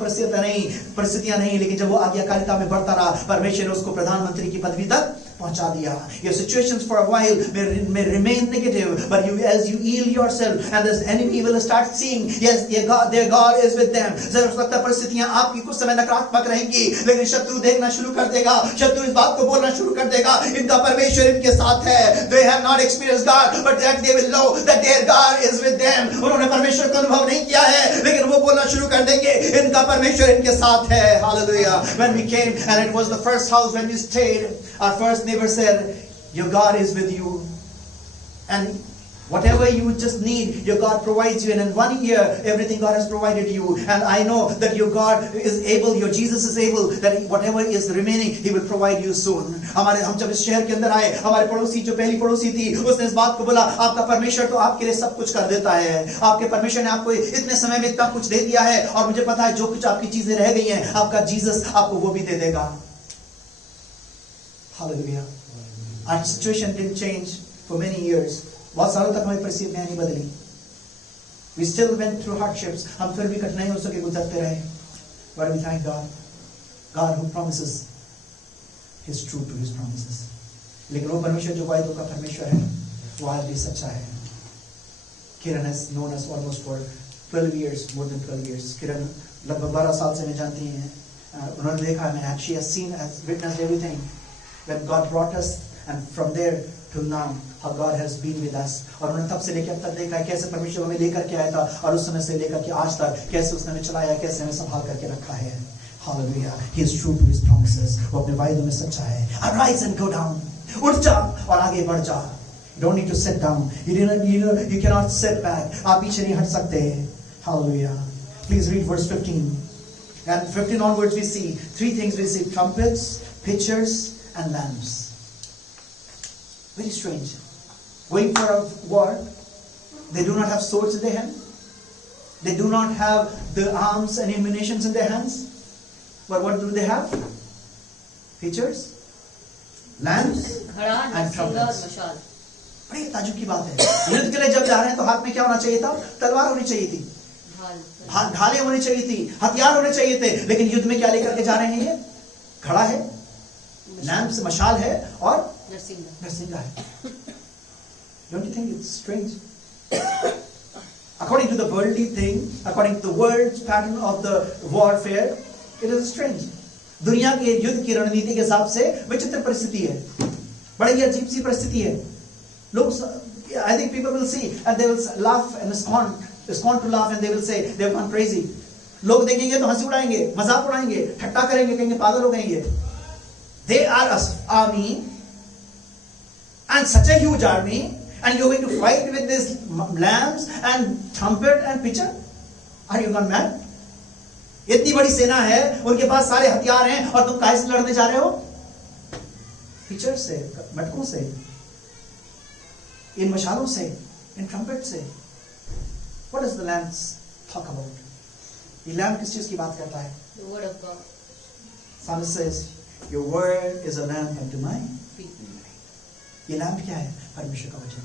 परिस्थितियां नहीं, लेकिन जब वो आज्ञाकारिता में बढ़ता रहा, परमेश्वर ने उसको प्रधानमंत्री की पदवी तक पहुंचा दिया. Your situations for a while may remain negative, but as you yield yourself, and the enemy will start seeing, yes, their God is with them. जरूर हो सकता है परिस्थितियां आपकी कुछ समय नकारात्मक रहेंगी, लेकिन शत्रु देखना शुरू कर देगा, शत्रु इस बात को बोलना शुरू कर देगा, इनका परमेश्वर इनके साथ है. They have not experienced God, but that they will know that their God is with them. उन्होंने परमेश्वर का अनुभव नहीं किया है, लेकिन वो बोलना शुरू कर देंगे, इनका परमेश्वर इनके साथ है. Hallelujah. When we came, and it was the first house when we stayed, our first neighbor said, your God is with you, and whatever you just need, your God provides you. And in 1 year, everything God has provided you. And I know that your God is able, your Jesus is able, that whatever is remaining, He will provide you soon. हम जब इस शहर के अंदर आए, हमारे पड़ोसी जो पहली पड़ोसी थी, उसने इस बात को बोला, आपका परमेश्वर तो आपके लिए सब कुछ कर देता है. आपके परमेश्वर ने आपको इतने समय में इतना कुछ दे दिया है, और मुझे पता है जो कुछ आपकी चीजें रह गई हैं, आपका जीसस आपको वो भी दे देगा. Hallelujah. Our situation didn't change for many years. बहुत सालों तक हमारी परिस्थितियां नहीं बदली. We still went through hardships. हम फिर भी कठिनाइयों से गुजरते रहे. But we thank God. God who promises is true to His promises. लेकिन वो परमेश्वर जो वायदों का परमेश्वर है, वो आज भी सच्चा है. Kiran has known us almost for 12 years, more than 12 years. Kiran लगभग 12 साल से मैं जानती हैं. उन्होंने देखा, she has seen, has witnessed everything. When God brought us, and from there till now, how God has been with us. और उन्होंने तब से लेकर अब तक देखा है कैसे परमेश्वर हमें लेकर के आया था, और उस समय से लेकर के आज तक कैसे उसने हमें चलाया, कैसे हमें संभाल करके रखा है. Hallelujah. He is true to His promises. वो अपने वायदों में सच्चा है. Arise and go down. उठ जा और आगे बढ़ जा. You don't need to sit down. You cannot sit back. आप पीछे नहीं हट सकते. Hallelujah. Please read verse 15. And 15 onwards we see three things. We see trumpets, pitchers, and lambs. Very strange. Going for a war, they do not have swords in their hand. They do not have the arms and ammunitions in their hands. But what do they have? Features, lambs and trumpets. बड़ी ताजुब की बात है। युद्ध के लिए जब जा रहे हैं तो हाथ में क्या होना चाहिए था? तलवार होनी चाहिए थी, ढालें होनी चाहिए थी, हथियार होने चाहिए थे। लेकिन युद्ध में क्या लेकर के जा रहे हैं? ये घड़ा है, लैंप मशाल है और नरसिंगा है। Don't you think it's strange? According to the worldly thing, according to the world's pattern of the warfare, it is strange. दुनिया के युद्ध की रणनीति के हिसाब से विचित्र परिस्थिति है, बड़ी अजीब सी परिस्थिति है। लोग, I think people will see and they will laugh and scorn to laugh and they will say they have gone crazy. लोग देखेंगे तो हंसी उड़ाएंगे, मजाक उड़ाएंगे, ठट्टा करेंगे, कहेंगे पागल हो गए। They are an army and such a huge army, and you're going to fight with these lambs and trumpet and pitcher? Are you gone mad? इतनी बड़ी सेना है, उनके पास सारे हथियार हैं और तुम काहे से लड़ने जा रहे हो? पिचर से, मटकों से, इन मशालों से, इन ट्रम्पेट से। What does the lamb talk about? ये लैम्प किस चीज की बात करता है? The word of God. Psalmist says, your word is a lamp unto my feet. ये लैम्प क्या है? परमेश्वर का वचन।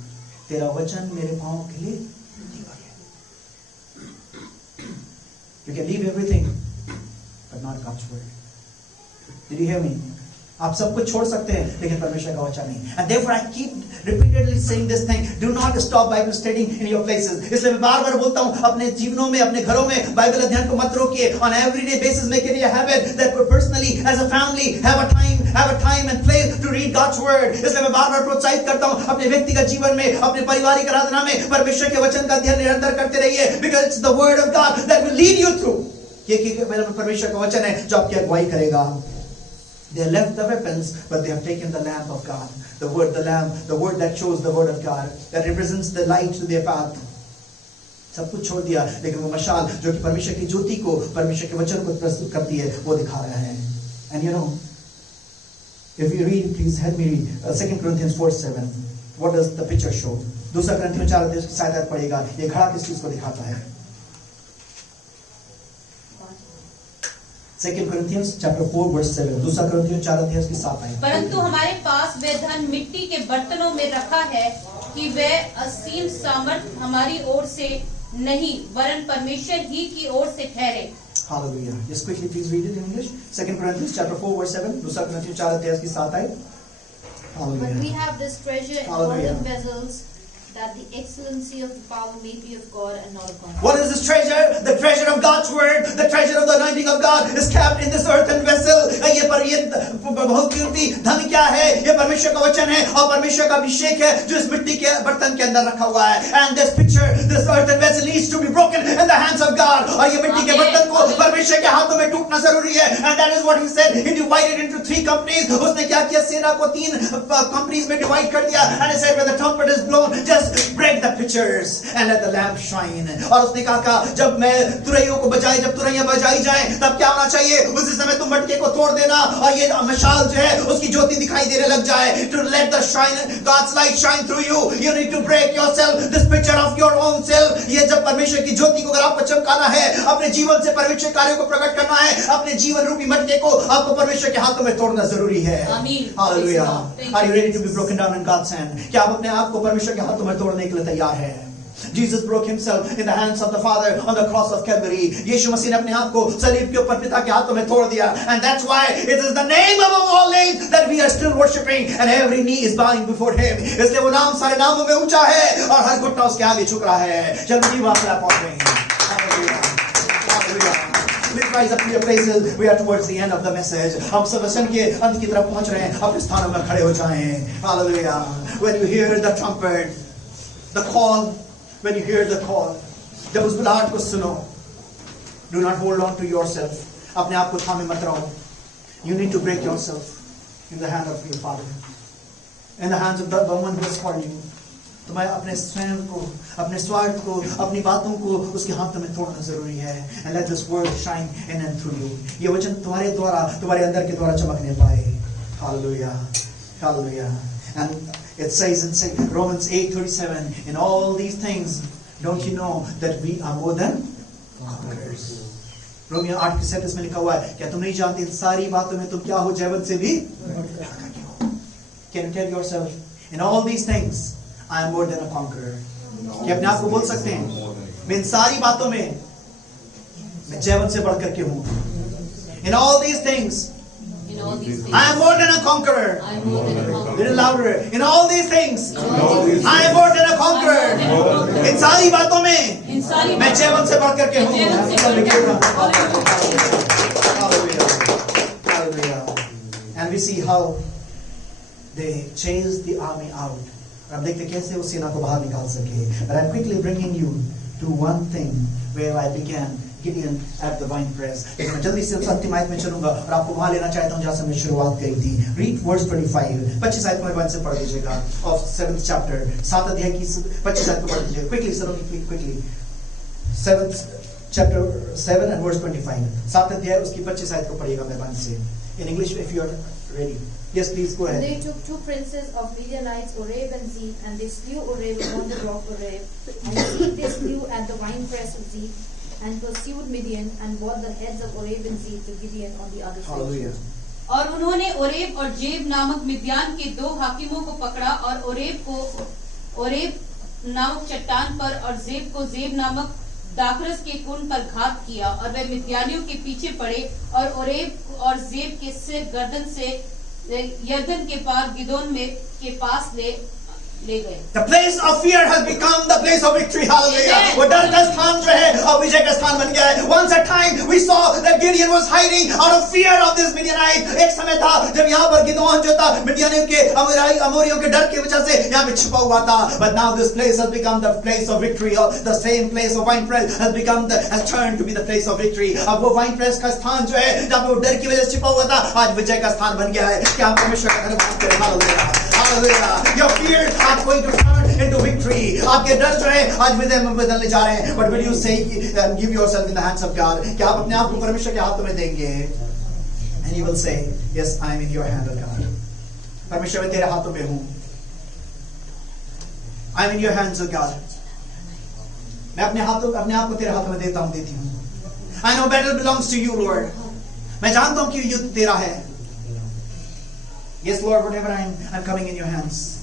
तेरा वचन मेरे पांव के लिए दीवार है। You can leave everything, but not God's word. Did you hear me? आप सब कुछ छोड़ सकते हैं, लेकिन परमेश्वर का वचन नहीं। And therefore I keep repeatedly saying this thing: do not stop Bible studying in your places. इसलिए मैं बार-बार बोलता हूँ, अपने जीवनों में, अपने घरों में बाइबल अध्ययन को मत रोकिए। On everyday basis make it a habit that personally as a family have a time and place to read God's word. इसलिए मैं बार-बार प्रोत्साहित करता हूँ, अपने व्यक्तिगत जीवन में, अपने पारिवारिक आराधना में परमेश्वर के वचन का अध्ययन निरंतर करते रहिए, because it's the word of God that will lead you through. ये परमेश्वर का वचन है जो आपकी अगुवाई करेगा। They left the weapons, but they have taken the lamp of God. The word, the lamp, the word that shows the word of God, that represents the light to their path. सब कुछ छोड़ दिया, लेकिन वो मशाल जो कि परमेश्वर की ज्योति को, परमेश्वर के वचन को प्रस्तुत करती है, वो दिखा रहा है। And you know, if you read, please help me read 2 Corinthians 4:7. What does the picture show? 2 Corinthians 4:7 की शायद पढ़ेगा। ये घड़ा किस चीज को दिखाता है? 2 Corinthians chapter 4:7. 2 Corinthians 4:7 की 7 है। परंतु हमारे पास वह धन मिट्टी के बर्तनों में रखा है कि वह असीम सामर्थ हमारी ओर से नहीं, वरन परमेश्वर ही की ओर से ठहरे। Hallelujah. Just quickly please read it in English. 2 Corinthians chapter 4:7. 2 Corinthians 4:7 की 7 है। Hallelujah. But we have this treasure in Hallelujah. earthen vessels, that the excellency of the power may be of God and not of God. What is this treasure? The treasure of God's word, the treasure of the anointing of God is kept in this earthen vessel. ये बहुत कीमती धन क्या है? ये परमेश्वर का वचन है और परमेश्वर का अभिषेक है जो इस मिट्टी के बर्तन के अंदर रखा हुआ है। And this picture, this earthen vessel needs to be broken in the hands of God. और ये मिट्टी के बर्तन को परमेश्वर के हाथों में टूटना जरूरी है। And that is what he said. He divided into 3 companies. उसने क्या किया? सेना को 3 companies में divide कर दिया। And he said, when the trumpet is blown, just break the pitchers and let the lamp shine. और उसने कहा जब मैं तुरैयों को बजाए, जब तुरैयां बजाई जाए, तब क्या होना चाहिए? उसी समय तुम मटके को तोड़ देना और ये मशाल जो है उसकी ज्योति दिखाई देने लग जाए। To let the shine, God's light shine through you, you need to break yourself, this picture of your own self. ये जब परमेश्वर की ज्योति को अगर आपको चमकाना है, अपने जीवन से परमेश्वर कार्यों को प्रकट करना है, अपने जीवन रूपी मटके को आपको परमेश्वर के हाथों में तोड़ना जरूरी है। आमीन। Hallelujah. Are you ready to be broken down in God's hand? क्या आप अपने आप को परमेश्वर के हाथों में तोड़ने के लिए तैयार हैं? Jesus broke himself in the hands of the Father on the cross of Calvary. यीशु मसीह ने अपने आप को सलीब के ऊपर पिता के हाथों में तोड़ दिया. And that's why it is the name above all names that we are still worshiping, and every knee is bowing before him. इसलिए वो नाम सारे नामों में ऊंचा है और हर घुटना उसके आगे झुक रहा है. चलिए बात आप पहुंच रहे हैं. Hallelujah. Let's rise up to your places. We are towards the end of the message. हम सब वचन के अंत की तरफ पहुंच रहे हैं. अपने स्थानों में खड़े हो जाएं. Hallelujah. When you hear the trumpet, the call, when you hear the call, जब उस बुलाहट को सुनो, do not hold on to yourself. अपने आप को थामे मत रहो. You need to break yourself in the hand of your Father, in the hands of the one who has called you. तुम्हें अपने स्वयं को, अपने स्वार्थ को, अपनी बातों को उसके हाथों में तोड़ना जरूरी है. And let this word shine in and through you. ये वचन तुम्हारे द्वारा, तुम्हारे अंदर के द्वारा चमकने पाए. Hallelujah. Hallelujah. And it says in Romans 8:37, in all these things, don't you know that we are more than conquerors? Romeo 8:37 में लिखा हुआ है, क्या तुम नहीं जानते इन सारी बातों में तुम क्या हो, जयवंत से भी? Can you tell yourself, in all these things, I am more than a conqueror? क्या अपने आप को बोल सकते हैं, मैं इन सारी बातों में मैं जयवंत से बढ़कर के हूँ? In all these things, I am more than a conqueror. Little louder. In all these things, I am more than a conqueror. इन सारी बातों में मैं जयवंत से बढ़कर के हूँ. Hallelujah. And we see how they chased the army out. अब देखते कैसे उस सेना को बाहर निकाल सके. But I'm quickly bringing you to one thing where I began. Gideon at the wine press. लेकिन मैं जल्दी से उस अंतिम आयत में चलूंगा और आपको वहां लेना चाहता हूं जहां से हमने शुरुआत करी थी. Read verse 25. 25 आयत को मेरे से पढ़ दीजिएगा. Of 7th chapter. 7 अध्याय की 25 आयत को पढ़ दीजिए. Quickly. 7th chapter 7 and verse 25. 7 अध्याय उसकी 25 आयत को पढ़िएगा मेहरबानी से. In English, if you are ready. Yes, please go ahead. They took 2 princes of Midianites, Oreb and Zeb, and they slew Oreb upon the rock Oreb, and Zeb they slew at the winepress of Zeb, and pursued Midian, and brought the heads of Oreb and Zeb to Gideon on the other side. Hallelujah. और उन्होंने ओरेब और जेब नामक मिद्यान के 2 हाकिमों को पकड़ा और ओरेब को ओरेब नामक चट्टान पर और जेब को जेब नामक दाखरस के कुंड पर घात किया, और वे मिद्यानियों के पीछे पड़े और ओरेब और जेब के सिर गर्दन से यरदन के पार गिदोन में के पास ले गए. The place of fear has become the place of victory. Hallelujah. वो डर का स्थान जो है अब विजय का स्थान बन गया है. Once a time we saw that Gideon was hiding out of fear of this Midianite. एक समय था जब यहाँ पर गिदोन जो था मिडियानियों के अमोरियों के डर की वजह से यहाँ पे छिपा हुआ था. But now this place has become the place of victory. The same place of wine press has turned to be the place of victory. अब वो wine press का स्थान जो है जहाँ पे वो डर की वजह से छिपा हुआ था आज विजय का स्थान बन गया है. क्या आप परमेश्वर का धन्यवाद करें. Hallelujah. Hallelujah. Your fears are going to turn into victory. आपके डर जो है आज विजय में बदलने जा रहे हैं. But will you say give yourself in the hands of God? क्या आप अपने आप को परमेश्वर के हाथों में देंगे? And you will say, yes, I am in your hand, God. परमेश्वर मैं तेरे हाथों में हूँ. I am in your hands, God. मैं अपने आप को तेरे हाथों में देता हूँ, देती हूँ. I know battle belongs to you, Lord. मैं जानता हूँ कि युद्ध तेरा है. Yes, Lord, whatever I'm coming in your hands.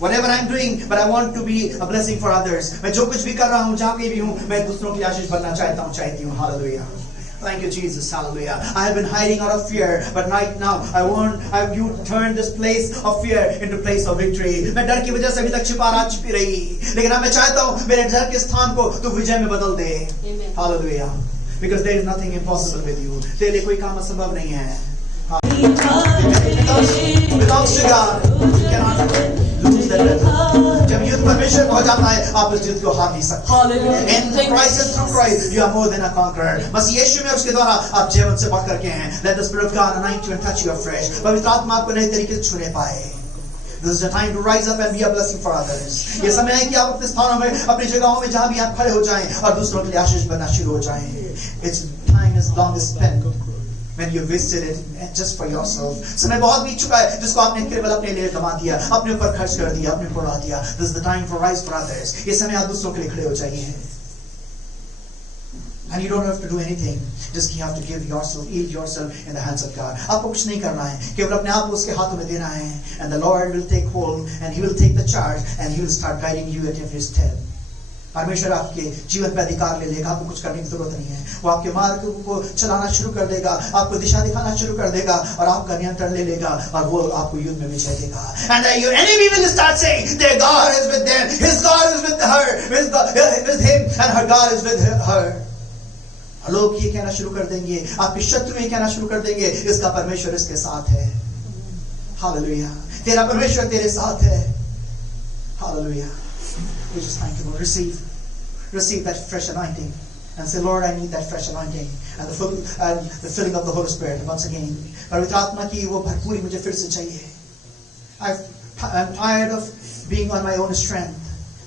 Whatever I'm doing, but I want to be a blessing for others. मैं जो कुछ भी कर रहा हूँ, जहाँ पे भी हूँ, मैं दूसरों की आशीष बनना चाहती हूँ. Hallelujah. Thank you, Jesus. Hallelujah. I have been hiding out of fear, but right now I want you to turn this place of fear into place of victory. मैं डर की वजह से अभी तक छिपी रही, लेकिन अब मैं चाहता हूँ मेरे डर के स्थान को तू विजय में बदल दे. Hallelujah. Because there is nothing impossible with you. तेरे लिए कोई काम असंभव नहीं है. Belongs to God. You cannot lose that battle. जब युद्ध परमेश्वर को हो जाता है, आप उस युद्ध को हार नहीं सकते. In Christ and through Christ, you are more than a conqueror. बस यीशु में उसके द्वारा आप जीवन से बढ़ करके हैं. Let the Spirit of God anoint you and touch you afresh. पवित्र आत्मा आपको नए तरीके से छूने पाए. This is the time to rise up and be a blessing for others. ये समय है कि आप अपने स्थानों में, अपनी जगहों में जहाँ भी आप खड़े हो जाएं और दूसरों के लिए आशीष बनना शुरू हो जाएं. It's time is long spent when you wasted it just for yourself. समय बहुत बीत चुका है जिसको आपने केवल अपने लिए गंवा दिया, अपने ऊपर खर्च कर दिया, अपने ऊपर उड़ा दिया. This is the time for rise for others. ये समय आप दूसरों के लिए खड़े हो जाइए. And you don't have to do anything. Just you have to give yourself, yield yourself in the hands of God. आपको कुछ नहीं करना है, केवल अपने आप को उसके हाथों में देना है. And the Lord will take hold and He will take the charge and He will start guiding you at every step. परमेश्वर आपके जीवन पे अधिकार ले लेगा. आपको कुछ करने की जरूरत नहीं है. वो आपके मार्ग को चलाना शुरू कर देगा, आपको दिशा दिखाना शुरू कर देगा और आपका नियंत्रण ले लेगा और वो आपको युद्ध में विजय देगा. And your enemy will start saying, their God is with them, His God is with her, with him, and her God is with her. लोग ये कहना शुरू कर देंगे, आपके शत्रु ये कहना शुरू कर देंगे, इसका परमेश्वर इसके साथ है. हालेलुया. तेरा परमेश्वर तेरे साथ है. Hallelujah. We just thank you, Lord. Receive that fresh anointing and say, Lord, I need that fresh anointing and the filling of the Holy Spirit once again. पवित्र आत्मा की वो भरपूरी मुझे फिर से चाहिए. I'm tired of being on my own strength.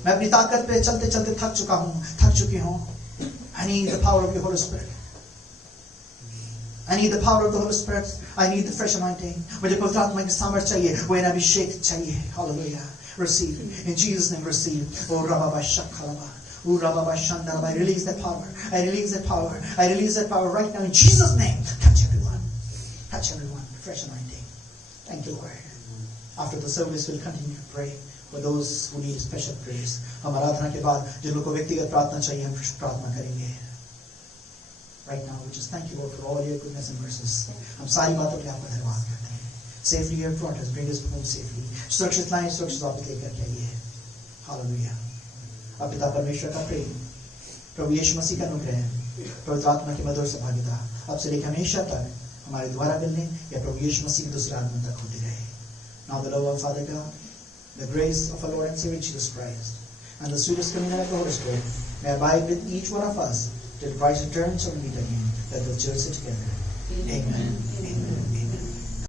मैं अपनी ताकत पे चलते चलते थक चुकी हूँ. I need the power of your Holy Spirit. I need the power of the Holy Spirit. I need the fresh anointing. मुझे पवित्र आत्मा की सामर्थ चाहिए. वो इन अभिषेक चाहिए. Hallelujah. Receive. In Jesus' name, receive. Oh, Rabba Shakhalaba. Oh, Rabba Shandalaba. I release that power. I release that power. I release that power right now in Jesus' name. Touch everyone. Touch everyone. Fresh anointing. Thank you, Lord. After the service, we'll continue to pray for those who need special prayers. हम आराधना के बाद जिन लोगों को व्यक्तिगत प्रार्थना चाहिए, हम प्रार्थना करेंगे. Right now, we just thank you, Lord, for all your goodness and mercies. हम सारी बातों के लिए आपका धन्यवाद करते हैं. Safely here in front us, bring us home safely. सुरक्षित लाएं, सुरक्षित वापस लेकर के आइए. Hallelujah. अब पिता परमेश्वर का प्रेम, प्रभु यीशु मसीह का अनुग्रह, पवित्र आत्मा की मधुर सहभागिता अब से लेकर हमेशा तक हमारे द्वारा मिलने या प्रभु यीशु मसीह के दूसरे आगमन तक होती रहे. Now the love of Father God, the grace of our Lord and Savior Jesus Christ, and the sweetest communion of the Holy Spirit may abide with each one of us till Christ returns or we meet again, that we'll cherish it together. Amen. Amen. Amen.